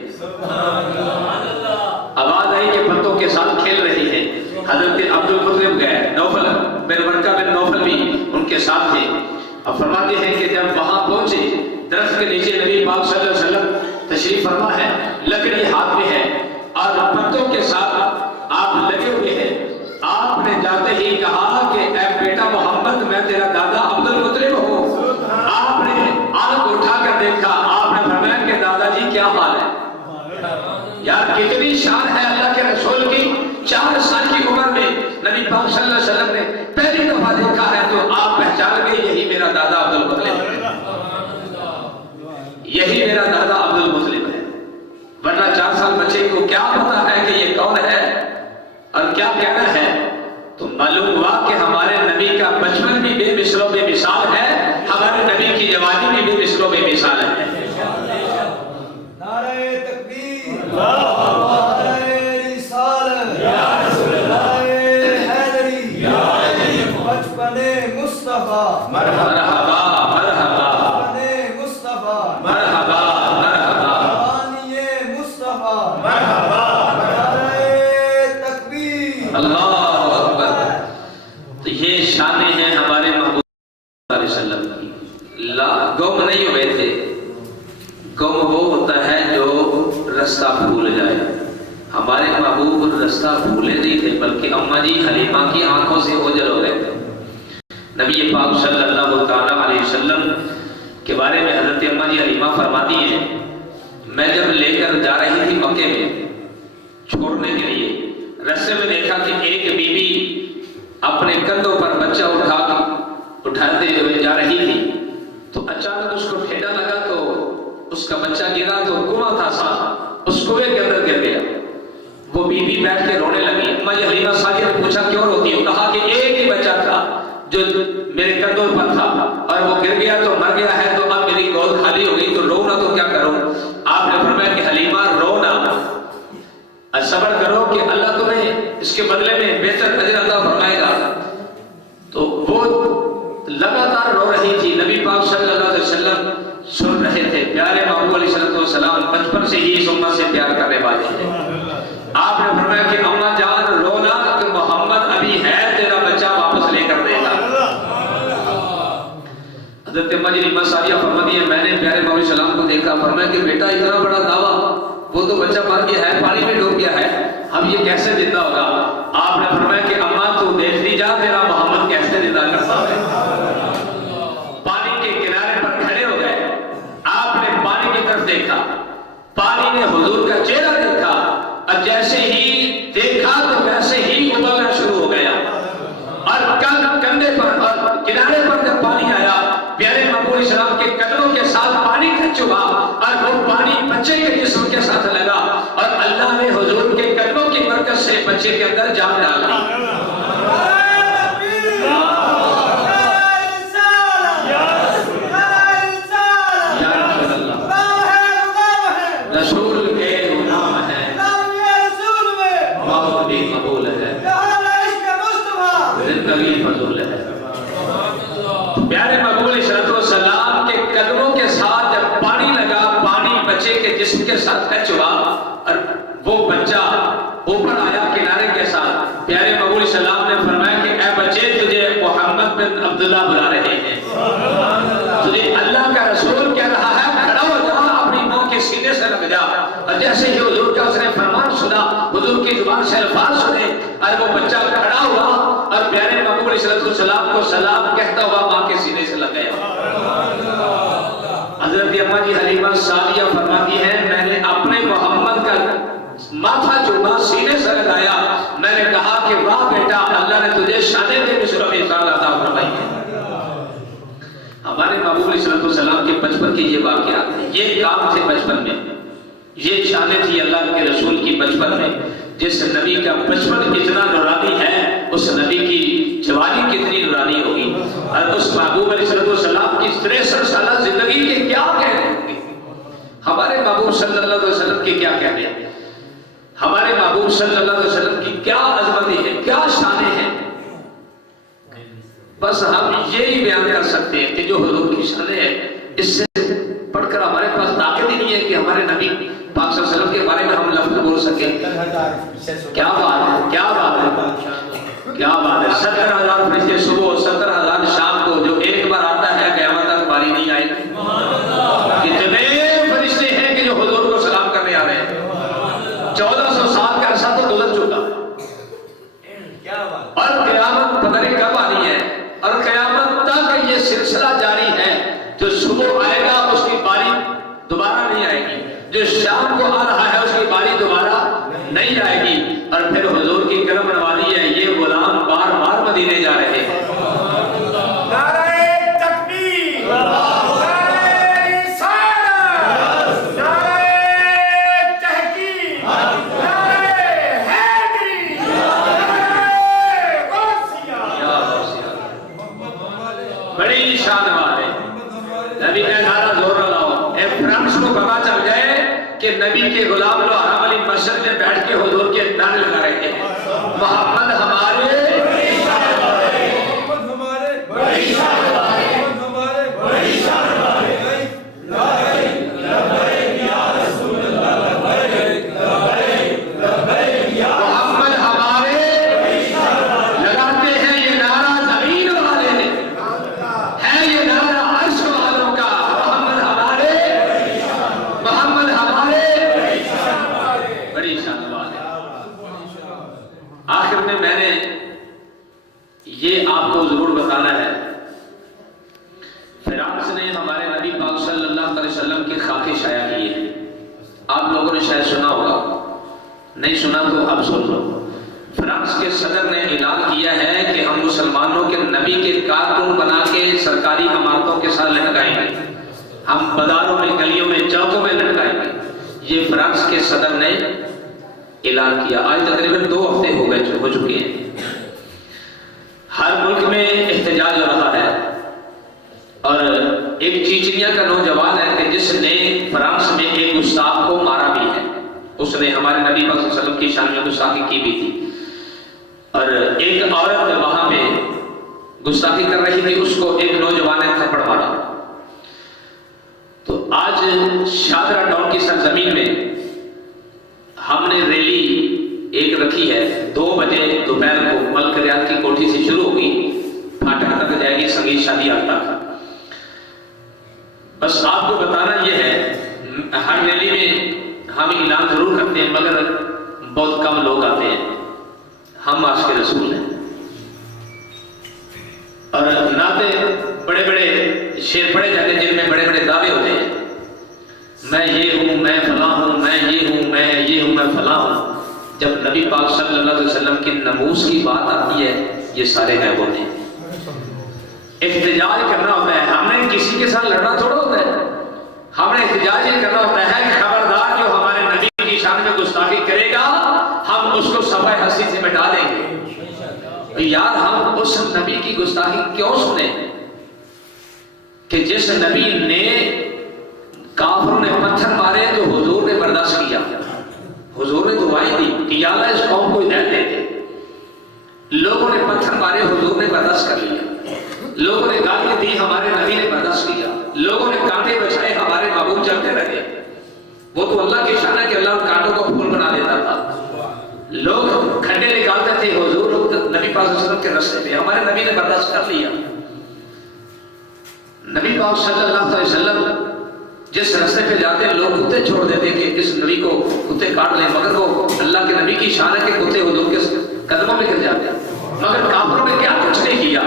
आवाज आई कि पत्तों के साथ खेल रहे हैं। हजरत अब्दुल मुत्तलिब गए, नौफल बिन वर्का बिन नौफल भी उनके साथ थे। अब फरमाते हैं कि जब वहां पहुंचे दरख्त के नीचे नबी पाक सल्लल्लाहु अलैहि वसल्लम तशरीफ फरमा है, लकड़ी हाथ में है और पत्तों के साथ आप लगे हुए हैं। आपने जाते ही कहा कि ऐ बेटा मोहम्मद मैं तेरा दादा अब्दुल मुत्तलिब हूँ। आपने आंख उठाकर देखा, आपने फरमाया कि दादाजी क्या हाल है। यार कितनी शान है अल्लाह के रसूल की। 4 साल की उम्र में नबी पाक सल्लल्लाहु अलैहि वसल्लम ने पहली दफा देखा है, तो आप पहचान गए यही मेरा दादा अब्दुल मुत्तलिब है, यही मेरा दादा अब्दुल मुत्तलिब है। वरना 4 साल बच्चे को क्या पता है कि ये कौन है और क्या कहना है। तो मालूम हुआ कि हमारे नबी का बचपन भी बेमिसलों बेमिसाल है, हमारे नबी की जवानी भी बेमिसलों बेमिसाल है। नारे तकबीर, नारे रिसालत, नारे हैदरी, बचपने मुस्तफा, मरहबा मरहबा, बचपने मुस्तफा, मरहबा मरहबा, जवानिए मुस्तफा, मरहबा, नारे तकबीर, अल्लाह गुम नहीं हुए थे। गुम वो होता है जो रास्ता भूल जाए। हमारे महबूब रास्ता भूले नहीं थे, बल्कि अम्मा जी हलीमा की आंखों से ओझल हो रहे थे। नबी पाक सल्लल्लाहु ताला अलैहि वसल्लम के बारे में हजरत अम्मा जी हलीमा फरमाती हैं, मैं जब लेकर जा रही थी मक्के में छोड़ने के लिए, रास्ते में देखा कि एक बीबी अपने कंधों पर बच्चा उठाते हुए जा रही थी, तो अचानक उसको ठेला लगा, तो उसका बच्चा गिरा, तो कुआं था साथ, उस कुएं के अंदर गिर गया। वो बीबी बैठ के रोने लगी। अम्मा जी हलीमा सादिया ने पूछा क्यों रोती हो? कहा कि एक ही बच्चा था जो मेरे कंधों पर था और वो गिर गया तो मर गया है, तो अब मेरी गोद खाली हो गई, तो रो ना तो क्या करूं? आपने फरमाया कि हलीमा रो ना, सब्र करो कि अल्लाह तुम्हें इसके बदले में बेहतर अजर अता फरमाएगा। तो वो लगातार रो रही थी। नबी पाक सल्लल्लाहु अलैहि वसल्लम सुन रहे थे। प्यारे महबूब अलैहिस्सलाम बचपन से ही इस उम्मत से प्यार करने वाले हैं। आपने फरमाया कि अम्मा जान रोना कि मोहम्मद अभी है, तेरा बच्चा वापस लेकर देगा। हज़रत अम्मा जी सादिया फरमाती है, मैंने प्यारे महबूब सलाम को देखा, फरमाया कि बेटा इतना बड़ा दावा, वो तो बच्चा मर गया है, पानी में डूब गया है, अब ये कैसे जिंदा होगा? आपने फरमाया कि अम्मा तू देखती जा तेरा मोहम्मद कैसे जिंदा करता है। पानी के किनारे पर खड़े हो गए, आपने पानी की तरफ देखा, पानी ने हुजूर का चेहरा देखा, और जैसे ही देखा तो वैसे ही उबलना शुरू हो गया, और कंधे पर और किनारे पर जब पानी आया, प्यारे महबूब सलाम के कदमों के साथ पानी टच हुआ, और वो पानी बच्चे के जिस्म के साथ लगा, और अल्लाह ने हुजूर के कदमों की बरकत से बच्चे के अंदर जान डाल दी। रसूल के गुलाम है, मौत भी कबूल है, जिंदगी फजूल है। प्यारे महबूब सलाम के कदमों के साथ जब पानी लगा, पानी बच्चे के जिस्म के साथ टच हुआ, और वो बच्चा ऊपर आया किनारे के साथ। प्यारे महबूब सलाम ने फरमाया कि ऐ बच्चे, तुझे मोहम्मद बिन अब्दुल्लाह बुला रहे हैं, तुझे अल्लाह का रसूल कह रहा है, खड़ा हो जा, अपनी मां के सीने से लग जा। और जैसे ही हुजूर का उसने फरमान सुना, हुजूर की जुबान से अल्फाज सुने, और वो बच्चा खड़ा हुआ, और प्यारे महबूब सलाम को सलाम कहता हुआ मां के सीने से लग गया। हजरत अम्मा जी हलीमा सादिया फरमाती है, मैंने अपने मोहम्मद का माथा चूमा, सीने से लगाया, मैंने कहा कि वाह बेटा, अल्लाह ने तुझे शाने दे मिस्र में शान अता फरमाई है। हमारे महबूब सलाम के बचपन की ये वाकयात है, ये काम थे बचपन में, ये शाने थी अल्लाह के रसूल की बचपन में। जिस नबी का बचपन इतना नुरानी है, उस नबी की जवानी कितनी नुरानी होगी, और उस महबूब सलाम की 63 साल जिंदगी के क्या कहने होंगे। हमारे महबूब सल्लल्लाहु अलैहि वसल्लम के क्या कहने हैं, हमारे महबूब सल्लल्लाहु अलैहि वसल्लम की क्या अजमतें हैं, क्या शाने हैं। बस हम यही बयान कर सकते हैं कि जो हुजूर की शाने है, इससे पढ़कर हमारे पास ताकत ही नहीं है कि हमारे नबी पाक सल्लल्लाहु अलैहि वसल्लम के बारे में हम लफ्ज बोल सके। क्या बात है, क्या बात है, क्या बात है। 70,000 फरिश्ते सुबह, 70,000 शाम को, जो एक बार आता है क़यामत तक बारी नहीं आएगी। कितने फरिश्ते हैं कि जो हुजूर को सलाम करने आ रहे हैं। 1400 साल का अरसा तो गुजर चुका, और क़यामत पता नहीं कब आनी है, और क़यामत तक ये सिलसिला जारी है। जो सुबह आएगा उसकी बारी दोबारा नहीं आएगी, जो शाम को आ रहा है उसकी बारी दोबारा नहीं आएगी। और फिर हुजूर की करम नवाजी है, ये गुलाम बार बार मदीने जा रहे हैं। बड़ी शान वाले नबी का नारा जोर लगाओ, फ्रांस को पता चल जाए कि नबी के गुलाम लोग हराम वाली मस्जिद में बैठ के हुजूर के नारे लगा रहे थे, मोहम्मद हमारे, मोहम्मद हमारे लगाते हैं ये नारा, जमीन वाले है ये नारा, अर्श वालों का نے شاید سنا ہوگا، نہیں سنا تو اب سن لو۔ فرانس کے صدر نے اعلان کیا ہے کہ ہم مسلمانوں کے نبی کے کارٹون بنا کے سرکاری عمارتوں کے ساتھ لٹکائیں گے، ہم بازاروں میں، گلیوں میں، چوکوں میں لٹکائیں گے۔ یہ فرانس کے صدر نے اعلان کیا۔ آج تقریباً 2 ہفتے ہو چکے ہیں۔ ہر ملک میں احتجاج ہو رہا ہے، اور ایک چیچنیا کا نوجوان ہے کہ جس نے فرانس میں ایک گستاخ کو مارا بھی ہے، اس نے ہمارے نبی پاک صلی اللہ علیہ وسلم کی شان میں گستاخی کی بھی تھی، اور ایک عورت وہاں پہ گستاخی کر رہی تھی، اس کو ایک نوجوان نے تھپڑ مارا۔ تو آج شادرہ ٹاؤن کی سرزمین میں ہم نے ریلی ایک رکھی ہے، 2 بجے دوپہر کو ملک ریاض کی کوٹھی سے شروع ہوگی، پھاٹک تک جائے گی، سنگیت شادی تک۔ بس آپ کو بتانا یہ ہے، ہر ریلی میں ہم اعلان ضرور کرتے ہیں مگر بہت کم لوگ آتے ہیں۔ ہم عاشق کے رسول ہیں، اور نعتیں بڑے بڑے شعر پڑھے جاتے ہیں جن میں بڑے بڑے دعوے ہوتے ہیں، میں یہ ہوں، میں فلاں ہوں، میں یہ ہوں، میں یہ ہوں، میں فلاں ہوں۔ جب نبی پاک صلی اللہ علیہ وسلم کی ناموس کی بات آتی ہے، یہ سارے غائب ہوتے ہیں۔ احتجاج کرنا ہوتا ہے، ہم نے کسی کے ساتھ لڑنا تھوڑا ہوتا ہے، ہم نے احتجاج یہ کرنا ہوتا ہے کہ خبردار جو ہمارے نبی کی شان میں گستاخی کرے گا، ہم اس کو صفحہ ہستی سے مٹا دیں گے۔ یار ہم اس نبی کی گستاخی کیوں سنیں کہ جس نبی نے کافروں نے پتھر مارے تو حضور نے برداشت کیا، حضور نے دعائیں دی کہ یا اللہ اس قوم کو ہدایت دے دے۔ لوگوں نے پتھر مارے، حضور نے برداشت کر لیا۔ لوگوں نے گالیاں دی، ہمارے نبی نے برداشت کیا۔ لوگوں نے کانٹے بچھائے، ہمارے محبوب چلتے رہے۔ وہ تو اللہ کی شان ہے کہ اللہ ان کانٹوں کو پھول بنا دیتا تھا۔ لوگ کھڈے نکالتے تھے، حضور نبی پاک صلی اللہ علیہ وسلم کے راستے پہ، ہمارے نبی نے برداشت کر لیا۔ نبی پاک صلی اللہ علیہ وسلم جس راستے پہ جاتے ہیں، لوگ کتے چھوڑ دیتے کہ اس نبی کو کتے کاٹ لیں، مگر وہ اللہ کے نبی کی شان ہے کہ کتے حضور کے قدموں میں گر جاتے ہیں۔ مگر کافروں نے کیا کچھ نہیں کیا،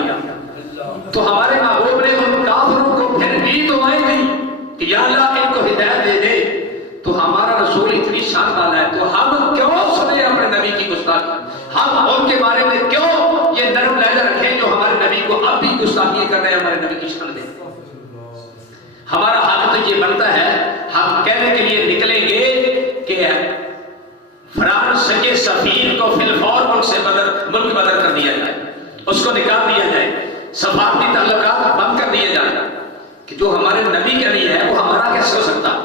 تو ہمارے محبوب نے ان کافروں کو پھر بھی دعائیں دی کہ یا اللہ ان کو ہدایت دے دے۔ تو ہمارا رسول اتنی شان والا ہے، تو ہم کیوں سنیں اپنے نبی کی گستاخی؟ ہم ان کے بارے میں کیوں یہ نرم لہجہ رکھیں جو ہمارے نبی کو اب بھی گستاخی کر رہے ہیں ہمارے نبی کی شان میں؟ ہمارا حق تو یہ بنتا ہے، ہم کہنے کے لیے نکلیں گے کہ فرانس کے سفیر کو فی الفور ملک بدر کر دیا جائے، اس کو نکال دیا جائے، سفارتی تعلقات بند کر دیے جائیں، کہ جو ہمارے نبی کا نہیں ہے وہ ہمارا کیسے ہو سکتا؟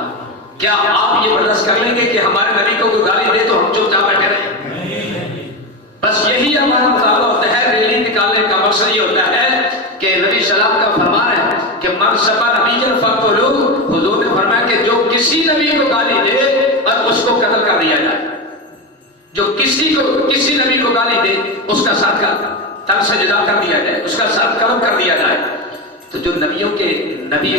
کیا آپ یہ برداشت کر لیں گے کہ ہمارے نبی کو کوئی گالی دے تو ہم چپ چاپ بیٹھے رہیں؟ بس یہی ہمارا مطالبہ ہوتا ہے۔ ریلی نکالنے کا مقصد یہ ہوتا ہے کہ نبی سلام کا فرمان ہے کہ من سبا نبی فاقتلوہ، حضور نے فرمایا کہ جو کسی نبی کو گالی دے اور اس کو قتل کر دیا جائے، جو کسی نبی کو گالی دے اس کا سر کا تن سے جدا کر دیا جائے، اس کا سر قلم کر دیا جائے۔ تو جو نبی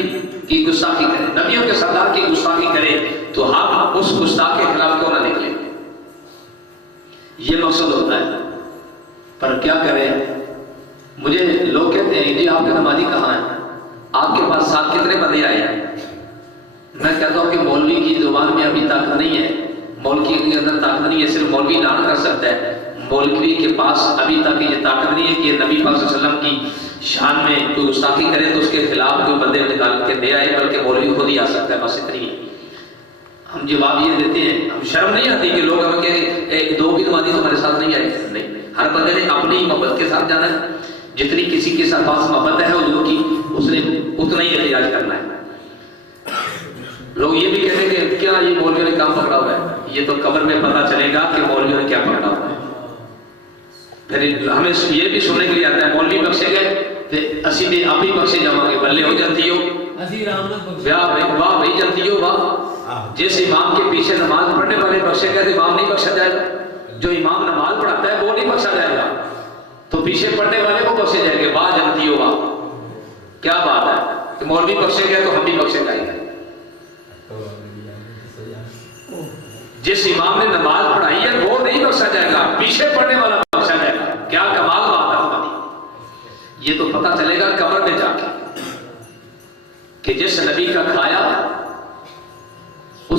کی گستاخی کرے، نبیوں کے سردار کی گستاخی کرے، تو ہم اس گستاخ کے خلاف کیوں نہ نکلیں؟ یہ مقصد ہوتا ہے۔ پر کیا کریں، مجھے لوگ کہتے ہیں جی آپ کے نمازی کہاں ہیں، آپ کے پاس ساتھ کتنے بندے آئے ہیں؟ میں کہتا ہوں کہ مولوی کی زبان میں ابھی طاقت نہیں ہے، مولوی کے اندر طاقت نہیں ہے، صرف مولوی اعلان کر سکتا ہے۔ مولوی کے پاس ابھی تک یہ طاقت نہیں ہے کہ نبی پاک صلی اللہ علیہ وسلم کی شان میں کوئی گستاخی کرے تو اس کے خلاف کوئی بندے نکال کے دے آئے، بلکہ مولوی خود ہی آ سکتا ہے، بس اتنی ہے۔ ہم جواب یہ دیتے ہیں، ہم شرم نہیں آتی کہ لوگ ہمیں کہیں ایک دو بھی نمازی تمہارے ساتھ نہیں آئے، نہیں، ہر بندے نے اپنی محبت کے ساتھ جانا ہے، جتنی کسی کے ساتھ پاس محبت ہے حضور کی اس نے اتنا ہی احتجاج کرنا ہے۔ لوگ یہ بھی کہتے ہیں کہ کیا یہ مولویوں نے کام پکڑا ہوا ہے، یہ تو قبر میں پتہ چلے گا کہ مولویوں نے کیا پکڑا ہوا ہے۔ پھر ہمیں یہ بھی سننے کے لیے آتا ہے مولوی بخشے گئے تو اسی بھی آپ ہی بخشے جاؤں گے، بلے ہو جاتی ہو واہ بھائی جلتی ہو واہ۔ جس امام کے پیچھے نماز پڑھنے والے بخشے گئے تو امام نہیں بخشا جائے گا، جو امام نماز پڑھاتا ہے وہ نہیں بخشا جائے گا، تو پیچھے پڑھنے والے کو بخشے جائیں گے، واہ جلتی ہو واہ۔ کیا بات ہے کہ مولوی بخشے گئے تو ہم بھی بخشے جائیں گے۔ جس امام نے نماز پڑھائی ہے وہ نہیں بخشا جائے گا، پیچھے پڑھنے والا بخشا جائے گا۔ کیا کمال بات ہے ہماری، یہ تو پتہ چلے گا قبر میں جا کے کہ جس نبی کا کھایا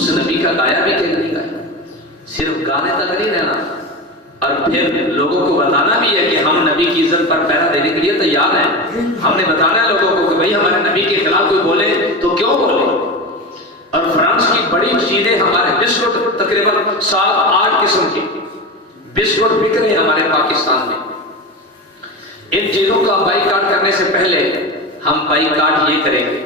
उस नबी का गाया भी कहीं नहीं गाया, सिर्फ गाने तक नहीं रहना और फिर लोगों को बताना भी है कि हम नबी की इज्जत पर पहरा देने के लिए तैयार हैं। हमने बताना है लोगों को कि भाई हमारे नबी के खिलाफ कोई बोले तो क्यों बोले। और फ्रांस की बड़ी चीजें हमारे बिस्कुट तकरीबन 7-8 किस्म के बिस्कुट बिक रहे हैं हमारे पाकिस्तान में। इन चीजों का बाइकाट करने से पहले हम बाइकाट ये करेंगे,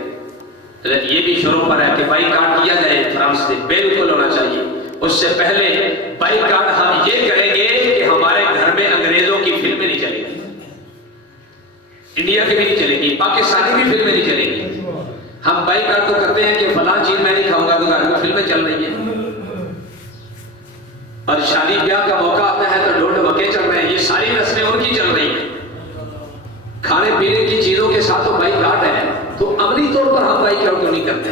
ये भी शुरू पर है कि बाइकाट किया जाए फ्रांस से, बिल्कुल होना चाहिए। उससे पहले बाइकाट हम ये करेंगे कि हमारे घर में अंग्रेजों की फिल्में नहीं चलेगी, इंडिया की भी नहीं चलेगी, पाकिस्तानी भी फिल्में नहीं चलेगी। हम बाइकाट तो करते हैं कि फलां चीज मैं नहीं खाऊंगा तो घर में फिल्में चल रही हैं, और शादी ब्याह का मौका आता है तो ढोल ढमके चल रहे हैं, ये सारी रस्में उनकी चल रही हैं। खाने पीने की चीजों के साथ तो बाइकाट है, तो अमली तौर पर हम बाइकाट क्यों नहीं करते।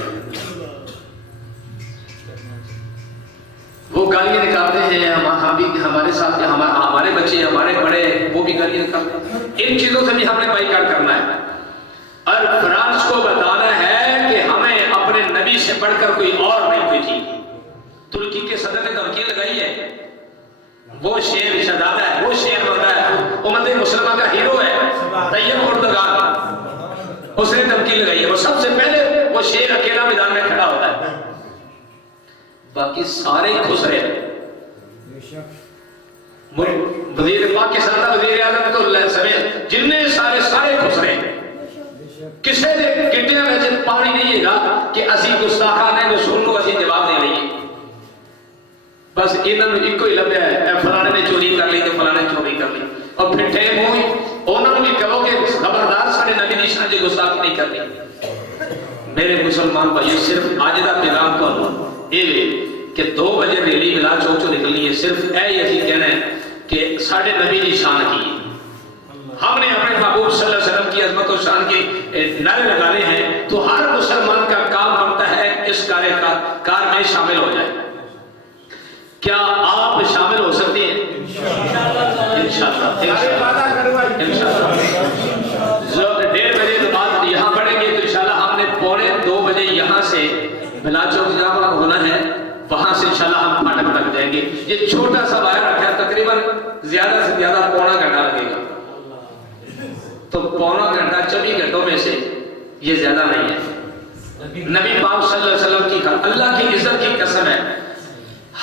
वो गालियां निकालते हैं, हम भी हमारे साथ हमारे बच्चे हमारे बड़े वो भी गालियां निकालते हैं। इन चीजों से भी हमने बाइकाट करना है और फ्रांस को बताना है कि हमें अपने नबी से बढ़कर कोई और नहीं कोई चीज। तुर्की के सदर ने धमकी लगाई है, वो शेर शहजादा है, वो शेर बनता है, उम्मत मुसलमान का हीरो है तैयब एर्दोगान, उसने धमकी लगाई है। वो सबसे पहले वो शेर अकेला मैदान में खड़ा होता है, बाकी सारे खुश रहे। वजीर पाकिस्तान का वजीर आजम तो समेत जिन्ने सारे खुश रहे। किसी ने किटिया में पानी नहीं है कि असी गुस्ताखा ने रसूल को असी जवाब दे रही है। बस इन्होंने इको ही लभ्या है, फलाने ने चोरी कर ली तो फलाने चोरी कर ली, और फिर ठे मुंह उन्होंने भी कहो कि खबरदार साढ़े नबी दी शान च गुस्ताखी नहीं करनी। मेरे मुसलमान भाइयों, सिर्फ अज का पैगाम तो ये कि 2 बजे रैली मिला चौक चो निकलनी है, सिर्फ यही कहना है कि साढ़े नबी की शान की हमने अपने महबूब सल्लल्लाहु अलैहि वसल्लम की अजमत और शान के नारे लगाने हैं। तो हर मुसलमान का काम बनता है इस कार में शामिल हो जाए। क्या आप शामिल हो सकते हैं? इंशाअल्लाह 1:30 बजे के बाद यहाँ पढ़ेंगे तो इंशाअल्लाह हमने 1:45 बजे यहाँ से मिला चौक जहाँ होना है, वहां से इंशाअल्लाह हम फाटक तक जाएंगे। ये छोटा सा वायर रखा है, तकरीबन ज्यादा से ज्यादा 1.25 घंटा लगेगा, तो 1.25 घंटा 24 घंटों में से ये ज्यादा नहीं है। नबी पाक सल्लल्लाहु अलैहि वसल्लम की अल्लाह की इज्जत की कसम है,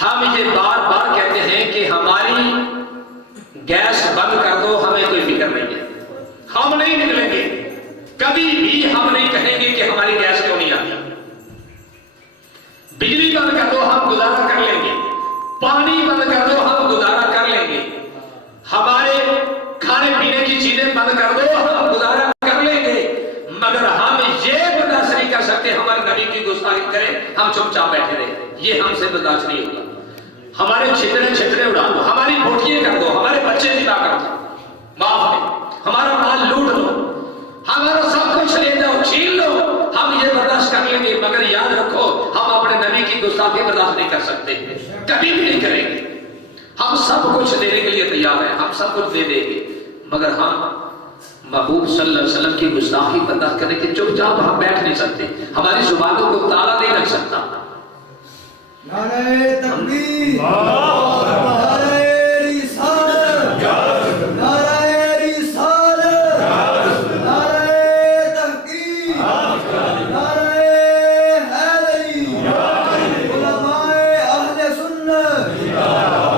हम ये बार बार कहते हैं कि हमारी गैस बंद कर दो, हमें कोई फिक्र नहीं है, हम नहीं निकलेंगे, कभी भी हम नहीं कहेंगे कि हमारी गैस क्यों नहीं आती। बिजली बंद कर दो, हम गुजारा कर लेंगे, पानी बंद कर दो, हम गुजारा कर लेंगे, हमारे खाने पीने की चीजें बंद कर दो, हम गुजारा कर लेंगे, मगर हम ये बर्दाश्त नहीं कर सकते हमारे नबी की गुस्ताखी करें, हम चुपचाप बैठे रहे, ये हमसे बर्दाश्त नहीं होगा। हमारे छितरे उड़ा दो, हमारी बोटियां कर दो, हमारे बच्चे जिला कर दो, माफ है, हमारा माल लूट लो, हमारा सब कुछ ले जाओ, छीन लो, हम ये बर्दाश्त कर लेंगे, मगर याद रखो हम अपने नबी की गुस्ताखी बर्दाश्त नहीं कर सकते, कभी भी नहीं करेंगे। हम सब कुछ देने के लिए तैयार हैं, हम सब कुछ दे देंगे, मगर हम महबूब सल्लल्लाहु अलैहि वसल्लम की गुस्ताखी बर्दाश्त करने के चुपचाप हम बैठ नहीं सकते, हमारी जुबानों को ताला नहीं रख सकता। नारे तकबीर, नारे रिसालत, नारे रिसालत, नारे तहकीक, नारे हैदरी, उलमाए अहले सुन्नत,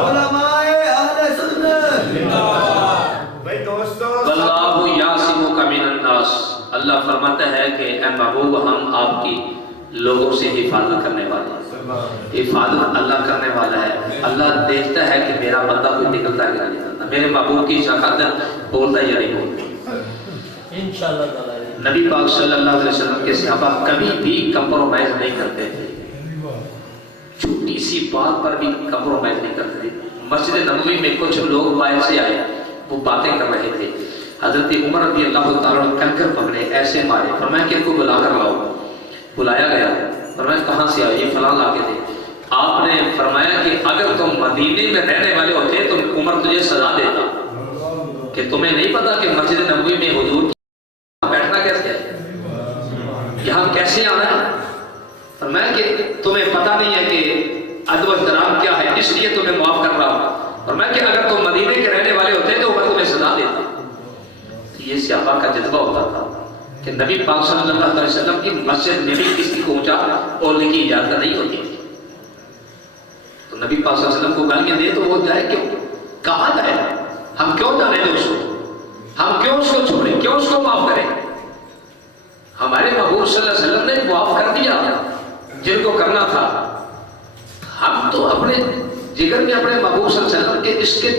उलमाए अहले सुन्नत। भाई दोस्तों, वल्लाहु यासिमुका मिनन नास, अल्लाह फरमाता है कि ऐ महबूब हम आपकी लोगों से हिफाजत करने वाले हैं। हिफाजत अल्लाह करने वाला है, अल्लाह देखता है कि मेरा बंदा कोई निकलता है या नहीं निकलता, मेरे महबूब की शहादत बोलता है या नहीं बोलता। इंशाअल्लाह नबी पाक सल्लल्लाहु अलैहि वसल्लम के सहाबा कभी भी कंप्रोमाइज नहीं करते थे, छोटी सी बात पर भी कंप्रोमाइज नहीं करते थे। मस्जिद नबवी में कुछ लोग बाहर से आए, वो बातें कर रहे थे, हजरत उमर रज़ी अल्लाह तआला कंकर पकड़े, ऐसे मारे, फरमाया कि इनको बुला कर लाओ। बुलाया गया, फरमाया कहाँ से आए? ये फलां लाके थे। आपने फरमाया कि अगर तुम मदीने में रहने वाले होते तो उमर तुझे सजा देता, कि तुम्हें नहीं पता कि मस्जिद नबवी में हुजूर बैठना कैसे है, यहाँ कैसे आना है। फरमाया कि तुम्हें पता پتہ نہیں ہے کہ ادب و احترام کیا ہے، اس لیے تمہیں معاف کر رہا ہوں، اور میں کہ اگر تم مدینے کے رہنے والے ہوتے تو میں تمہیں سزا دیتا۔ یہ صحابہ کا جذبہ ہوتا تھا کہ نبی پاک صلی اللہ علیہ وسلم کی مسجد میں بھی کسی کو اونچا بولنے کی اجازت نہیں ہوتی تھی، تو نبی پاک صلی اللہ علیہ وسلم کو گالیاں دے تو وہ جائے کیوں؟ کہاں جائے؟ ہم کیوں جانے دیں اس کو؟ ہم کیوں اس کو چھوڑیں؟ کیوں اس کو معاف کریں؟ ہمارے محبوب صلی اللہ علیہ وسلم نے معاف کر دیا جن کو کرنا تھا۔ ہم تو اپنے جگر میں اپنے محبوب صلی اللہ علیہ وسلم کے اس کے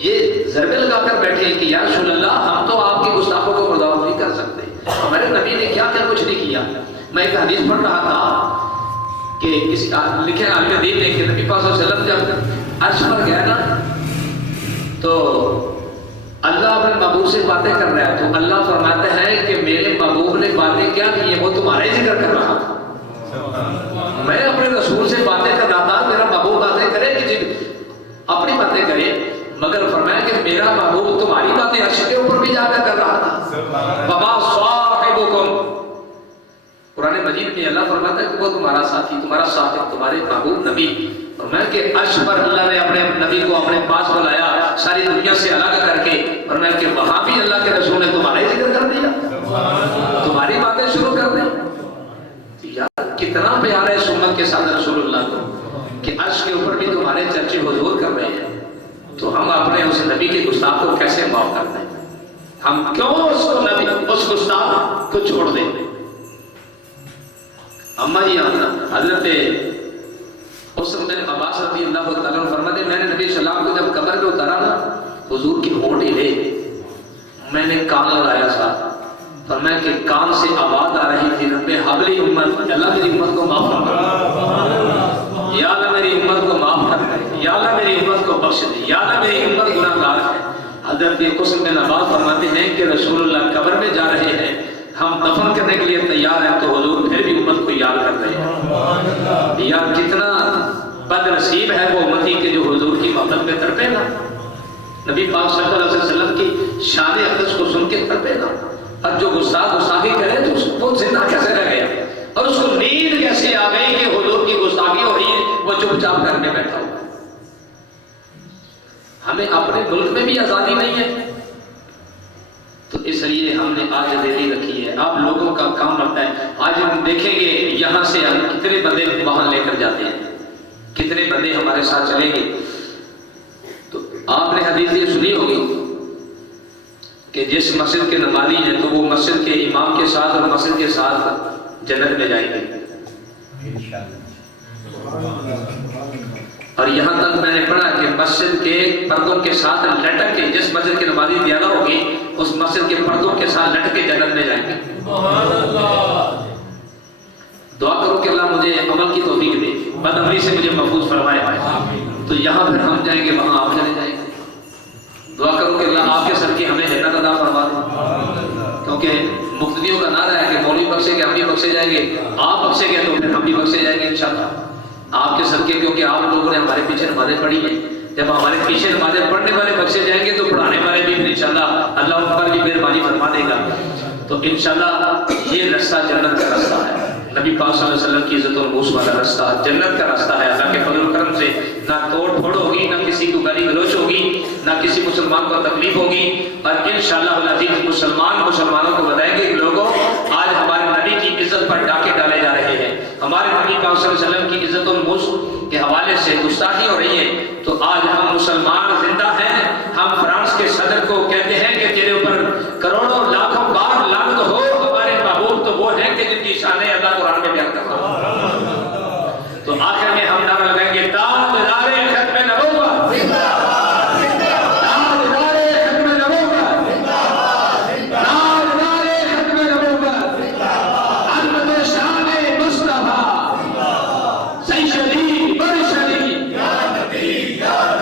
یہ ضربے لگا کر بیٹھے ہیں کہ یا رسول اللہ ہم تو آپ کی گستاخوں کو برداشت نہیں کر سکتے، ہمارے نبی نے کیا کیا کچھ نہیں کیا۔ میں ایک حدیث پڑھ رہا تھا کہ لکھے عالم دین نے کہ نبی پاک صلی اللہ علیہ وسلم جب عرش پر گیا نا تو اللہ اپنے محبوب سے باتیں کر رہا ہے، تو اللہ فرماتے ہیں کہ میرے محبوب نے باتیں کیا کی ہیں، وہ تمہارے ذکر کر رہا تھا۔ میں اپنے رسول سے باتیں کر رہا تھا، میرا محبوب باتیں کرے کہ اپنی باتیں کرے، مگر فرمایا کہ میرا محبوب تمہاری باتیں عرش کے اوپر بھی جا کر رہا تھا۔ وما صاحبکم، قرآن مجید میں اللہ فرماتا ہے کہ وہ تمہارا ساتھی، تمہارا صاحب، تمہارے محبوب نبی، اور میں کہ عرش پر اللہ نے اپنے نبی کو اپنے پاس بلایا ساری دنیا سے الگ کر کے، اور میں کہ وہاں بھی اللہ کے رسول نے تمہارے ذکر کر دیا، تمہاری باتیں شروع کر دیں۔ یار کتنا پیار ہے سنت کے ساتھ رسول اللہ کو کہ عرش کے اوپر بھی تمہارے چرچے حضور کر رہے ہیں، تو ہم اپنے اس نبی کے گستاخ کو کیسے معاف کرتے ہیں؟ ہم کیوں اس کو نبی اس گستاخ کو چھوڑ دیں؟ اما جی حضرت حسن بن عباس رضی اللہ تعالیٰ عنہ فرماتے ہیں میں نے نبی صلی اللہ علیہ وسلم کو جب قبر میں اتارا نا حضور کی ہونٹ ہلے، میں نے کان لگایا تھا، فرمایا کہ کان سے آواز آ رہی تھی رب حبلی امت، اللہ میری امت کو معاف فرما، یا اللہ میری امت کو معاف کر دے، یا اللہ میری امت کو بخش دے، یا اللہ میری امت گناہ گار ہے۔ حضرت حسن بن عباس فرماتے ہیں کہ رسول اللہ قبر میں جا رہے ہیں، ہم دفن کرنے کے لیے تیار ہیں، تو حضور پھر بھی امت کو یاد کر رہے ہیں۔ یار کتنا بد نصیب ہے وہ امتی کے جو حضور کی محبت میں تڑپے نا، نبی پاک صلی اللہ علیہ وسلم کی شان اقدس کو سن کے تڑپے نا، اور جو گستاخی کرے تو وہ زندہ کیسے رہ گیا، اور اس کو نیند کیسے آ گئی کہ حضور کی گستاخی ہو رہی ہے وہ چپ چاپ کرنے بیٹھا ہوا ہے۔ ہمیں اپنے ملک میں بھی آزادی نہیں ہے، تو اس لیے ہم نے آج دہلی رکھی ہے۔ آپ لوگوں کا کام بنتا ہے، آج ہم دیکھیں گے یہاں سے ہم کتنے بندے وہاں لے کر جاتے ہیں، کتنے بندے ہمارے ساتھ چلیں گے۔ تو آپ نے حدیث یہ سنی ہوگی کہ جس مسجد کے نمازی ہیں تو وہ مسجد کے امام کے ساتھ اور مسجد کے ساتھ جنت میں جائیں گے، اور یہاں تک میں نے پڑھا کہ مسجد کے پردوں کے ساتھ لٹک کے جس مسجد کی نمازی زیادہ ہوگی اس مسجد کے پردوں کے ساتھ لٹک کے جنت میں جائیں گے۔ دعا کرو کہ اللہ مجھے عمل کی توفیق دے، بد عملی سے مجھے محفوظ فرمائے، تو یہاں پھر ہم جائیں گے وہاں آپ چلے جائیں گے۔ دعا کرو کہ اللہ آپ کے سر کی ہمیں جنت عطا فرما دے، کیونکہ مقتدیوں کا نعرہ ہے کہ مولوی بخشے گے ہم بھی بخشے جائیں گے، آپ بخشے گے تو پھر ہم بھی بخشے جائیں گے انشاءاللہ آپ کے سر کے، کیونکہ آپ لوگوں نے ہمارے پیچھے نمازیں پڑھی ہیں، جب ہمارے پیچھے نمازیں پڑھنے والے بخشے جائیں گے تو پڑھانے والے بھی انشاءاللہ اللہ ان پر بھی مہربانی فرما دے گا۔ تو انشاءاللہ یہ رستہ جنت کا رستہ ہے، نبی پاک صلی اللہ علیہ وسلم کی عزت و نموز والا رستہ جنت کا رستہ ہے۔ اللہ کے فضل و کرم سے نہ توڑ پھوڑ ہوگی، نہ کسی کو گالی گلوچ ہوگی، نہ کسی مسلمان کو تکلیف ہوگی، اور انشاءاللہ العزیز مسلمانوں کو بتائیں گے کہ لوگوں آج ہمارے نبی کی عزت پر ڈاکے ڈالے جا رہے ہیں، ہمارے نبی پاک صلی اللہ علیہ وسلم کی عزت و نموز کے حوالے سے گستاخی ہو رہی ہے، تو آج ہم مسلمان زندہ ہیں۔ ہم فرانس کے صدر کو کہتے ہیں کہ تیرے اوپر کروڑوں لاکھوں بار لعنت ہو، ہمارے محبوب تو وہ ہیں کہ جن کی شانیں اللہ قرآن میں بیان کرتا ہے۔ تو آخر میں ہم نعرہ لگائیں گے تاجدار ختم نبوت، تاجدار ختم نبوت، تاجدار ختم نبوت، عظمت شان مصطفیٰ سیدی برشدی،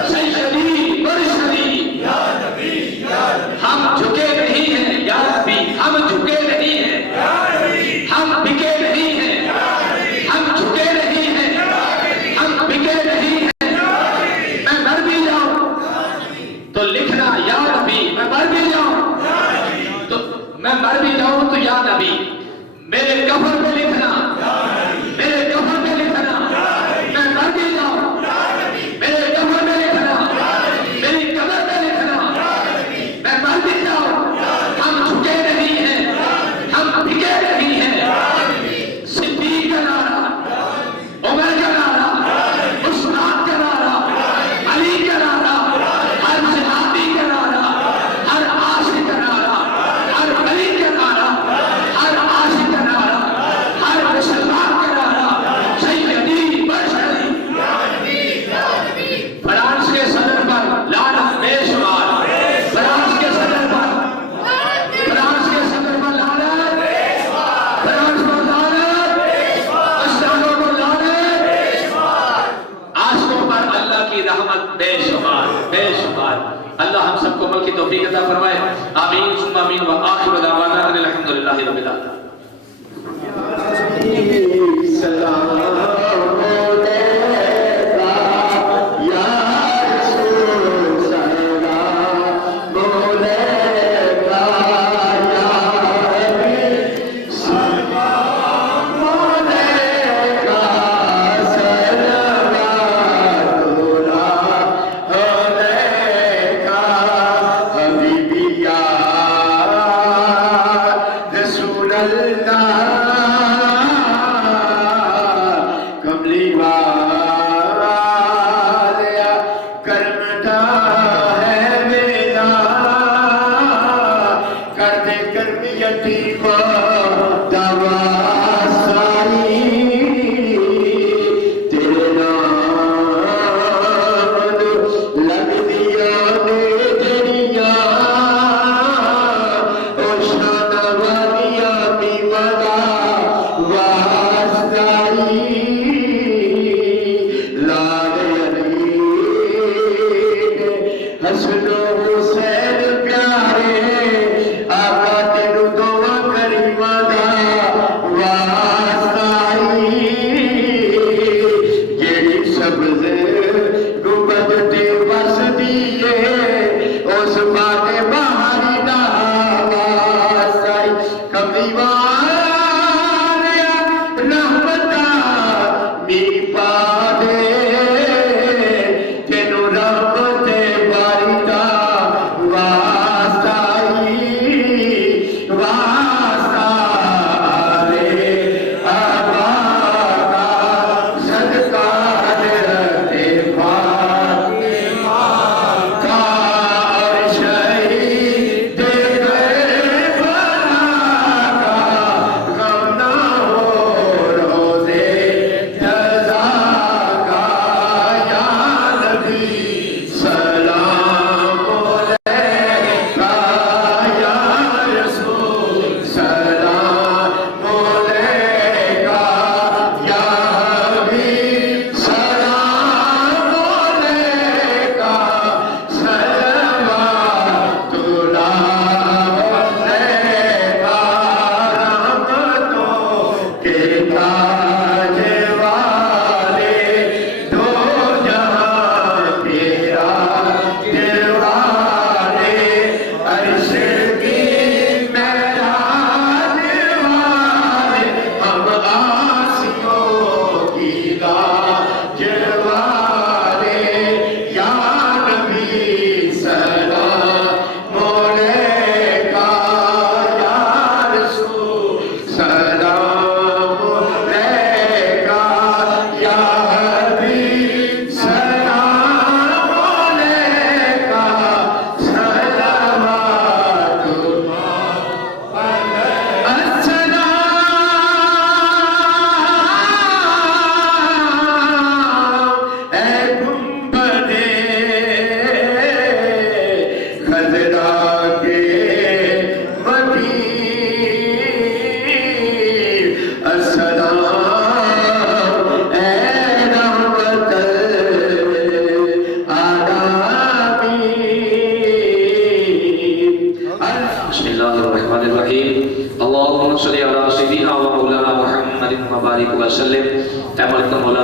سیدی برشدی، ہم جھکے نہیں ہیں یا ربی، ہم جھکے نہیں ہیں، ہم بکے نہیں ہیں، तौफीक अता फरमाए। आमीन सुम्मा आमीन व आखिर दावाना अल्हम्दुलिल्लाहि रब्बिल आलमीन।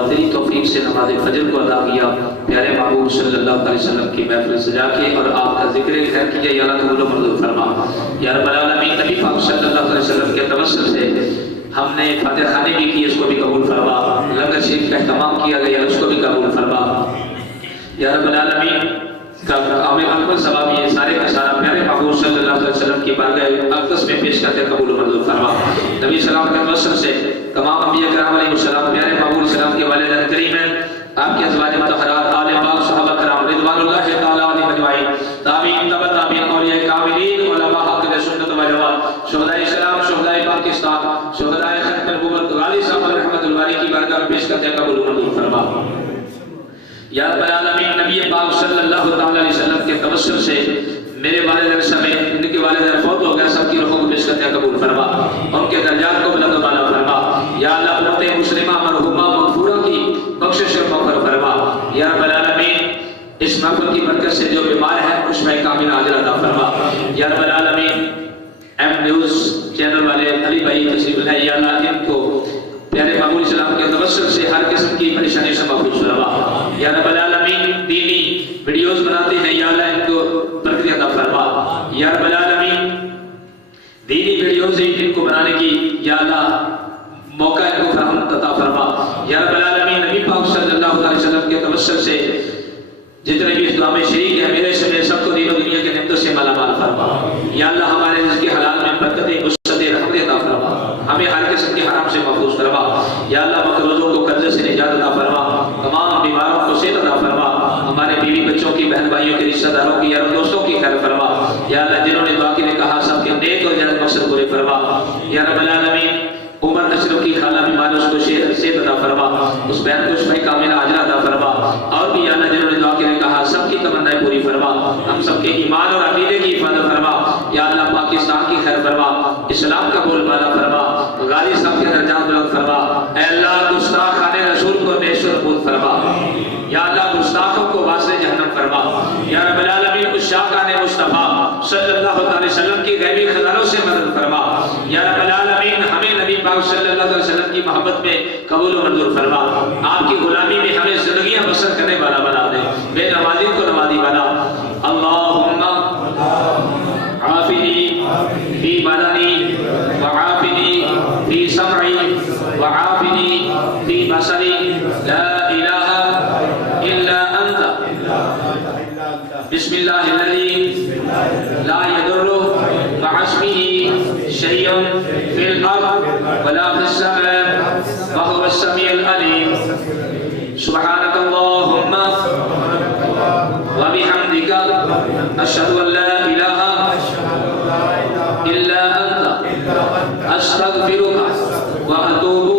तेरी तौफीक से नमाज फजर को अदा किया, प्यारे महबूब सल्लल्लाहु अलैहि वसल्लम की महफिल सजा के और आपका जिक्र खैर कीजिए या अल्लाह कबूल मंजूर फरमा। या रब्बल आलमीन नबी पाक सल्लल्लाहु अलैहि वसल्लम के तवस्सुल से हमने फातिहा खानी भी की, इसको भी कबूल फरमा। लंगर शरीफ का इहतमाम किया गया, उसको भी कबूल फरमा। या रब्बल आलमीन का हमें अकबर सवाब ये सारे का सारा प्यारे महबूब सल्लल्लाहु अलैहि वसल्लम की बारगाह अक़दस में पेश करके कबूल मंजूर फरमा। नबी सलाम के तवस्सुल से तमाम अंबिया किराम अलैहिस्सलाम प्यारे महबूब सलाम के वालिदैन करीम हैं, आपके अज़वाज मुतहहरात आले पाक सहाबा किराम रिज़वानुल्लाहि तआला अलैहिम अजमाइन, ताबीईन तबा ताबीईन औलिया कामिलीन उलमा हक़ सुन्नत व जमात, शुहदाए इस्लाम, शुहदाए पाकिस्तान, शुहदाए खत्म नबूवत गाली साहब रहमतुल्लाहि अलैहि की बारगाह में पेश करके कबूल मंजूर फरमा। या रब्बल आलमीन नबी पाक सल्लल्लाहु अलैहि वसल्लम के तवस्सुल से मेरे वालिदैन समेत उनके वालिदैन फौत हो गए, सबकी रूहों को पेश करके कबूल फरमा, उनके दर्जात को बुलंद बाला फरमा। या अल्लाह उम्मत मुस्लिमा मरहूमा मग़फूरा की बख्शिश और मग़फ़िरत फरमा। या रब्बल आलमीन इस महफ़िल की बरकत से जो बीमार है उसमें कामिल आजिल अता फरमा। तवस्सुल से जितने भी इस दुआ में शरीक है मेरे से सबको दीन और दुनिया के नेमतों से मालामाल फरमा। या अल्लाह हमारे रिज़्क़ के हलाल में बरकतें वुसअतें रहमतें अता फरमा, हमें हर किस्म के हराम से महफूज फरमा। या अल्लाह मकरूज़ों को कर्ज़े से निजात अता फरमा, तमाम बीमारों को सेहत अता फरमा, हमारे बीवी बच्चों की बहन भाइयों के रिश्तेदारों की यार दोस्तों की खैर फरमा। या अल्लाह जिन्होंने दुआ के लिए कहा सबके नेक और जायज़ मकसद पूरे फरमा। या रब्बल आलमीन उमर अशरफ की खाला बीमार उसको सेहत अता फरमा, उस बहन को शफ़ाए कामिला आजरा अता फरमा। और भी या अल्लाह जिन्होंने दुआ के लिए कहा सबकी तमन्नाएं पूरी फरमा, हम सबके ईमान और अकीदे की हिफाजत फरमा। या अल्लाह पाकिस्तान की खैर फरमा, इस्लाम का बोलबाला फरमा, गाजी साहब के दर्जात बुलंद फरमा। ऐ अल्लाह गुस्ताखाने रसूल को नेश और बूद फरमा। या अल्लाह गुस्ताखों को वास्ते जहन्नम फरमा। या रब्बल आलमीन उश्शाकाने मुस्तफा सल्लल्लाहु अलैहि वसल्लम की गैबी खजानों से मदद फरमा। या रब्बल आलमीन हमें नबी पाक सल्लल्लाहु अलैहि वसल्लम की मोहब्बत में कबूल और मंजूर फरमा। आपकी गुलामी में हमें जिंदगियां बसर करने वाला बना दे, बेनमाजी को नमाजी बना। अल्लाहुम्मा आफिनी फी बदनी व आफिनी फी समई व आफिनी फी बसरी ला इलाहा इल्ला अंता बिस्मिल्लाहिल्लज़ी ला यदुर्रु मअस्मिही शैउन फिल अर्द वला फिस समा व हुवस समीउल अलीम। सुब्हानकल्लाहुम्मा व बिहम्दिका अशहदु अन ला इलाहा इल्ला अंता अस्तगफिरुका व अतूबु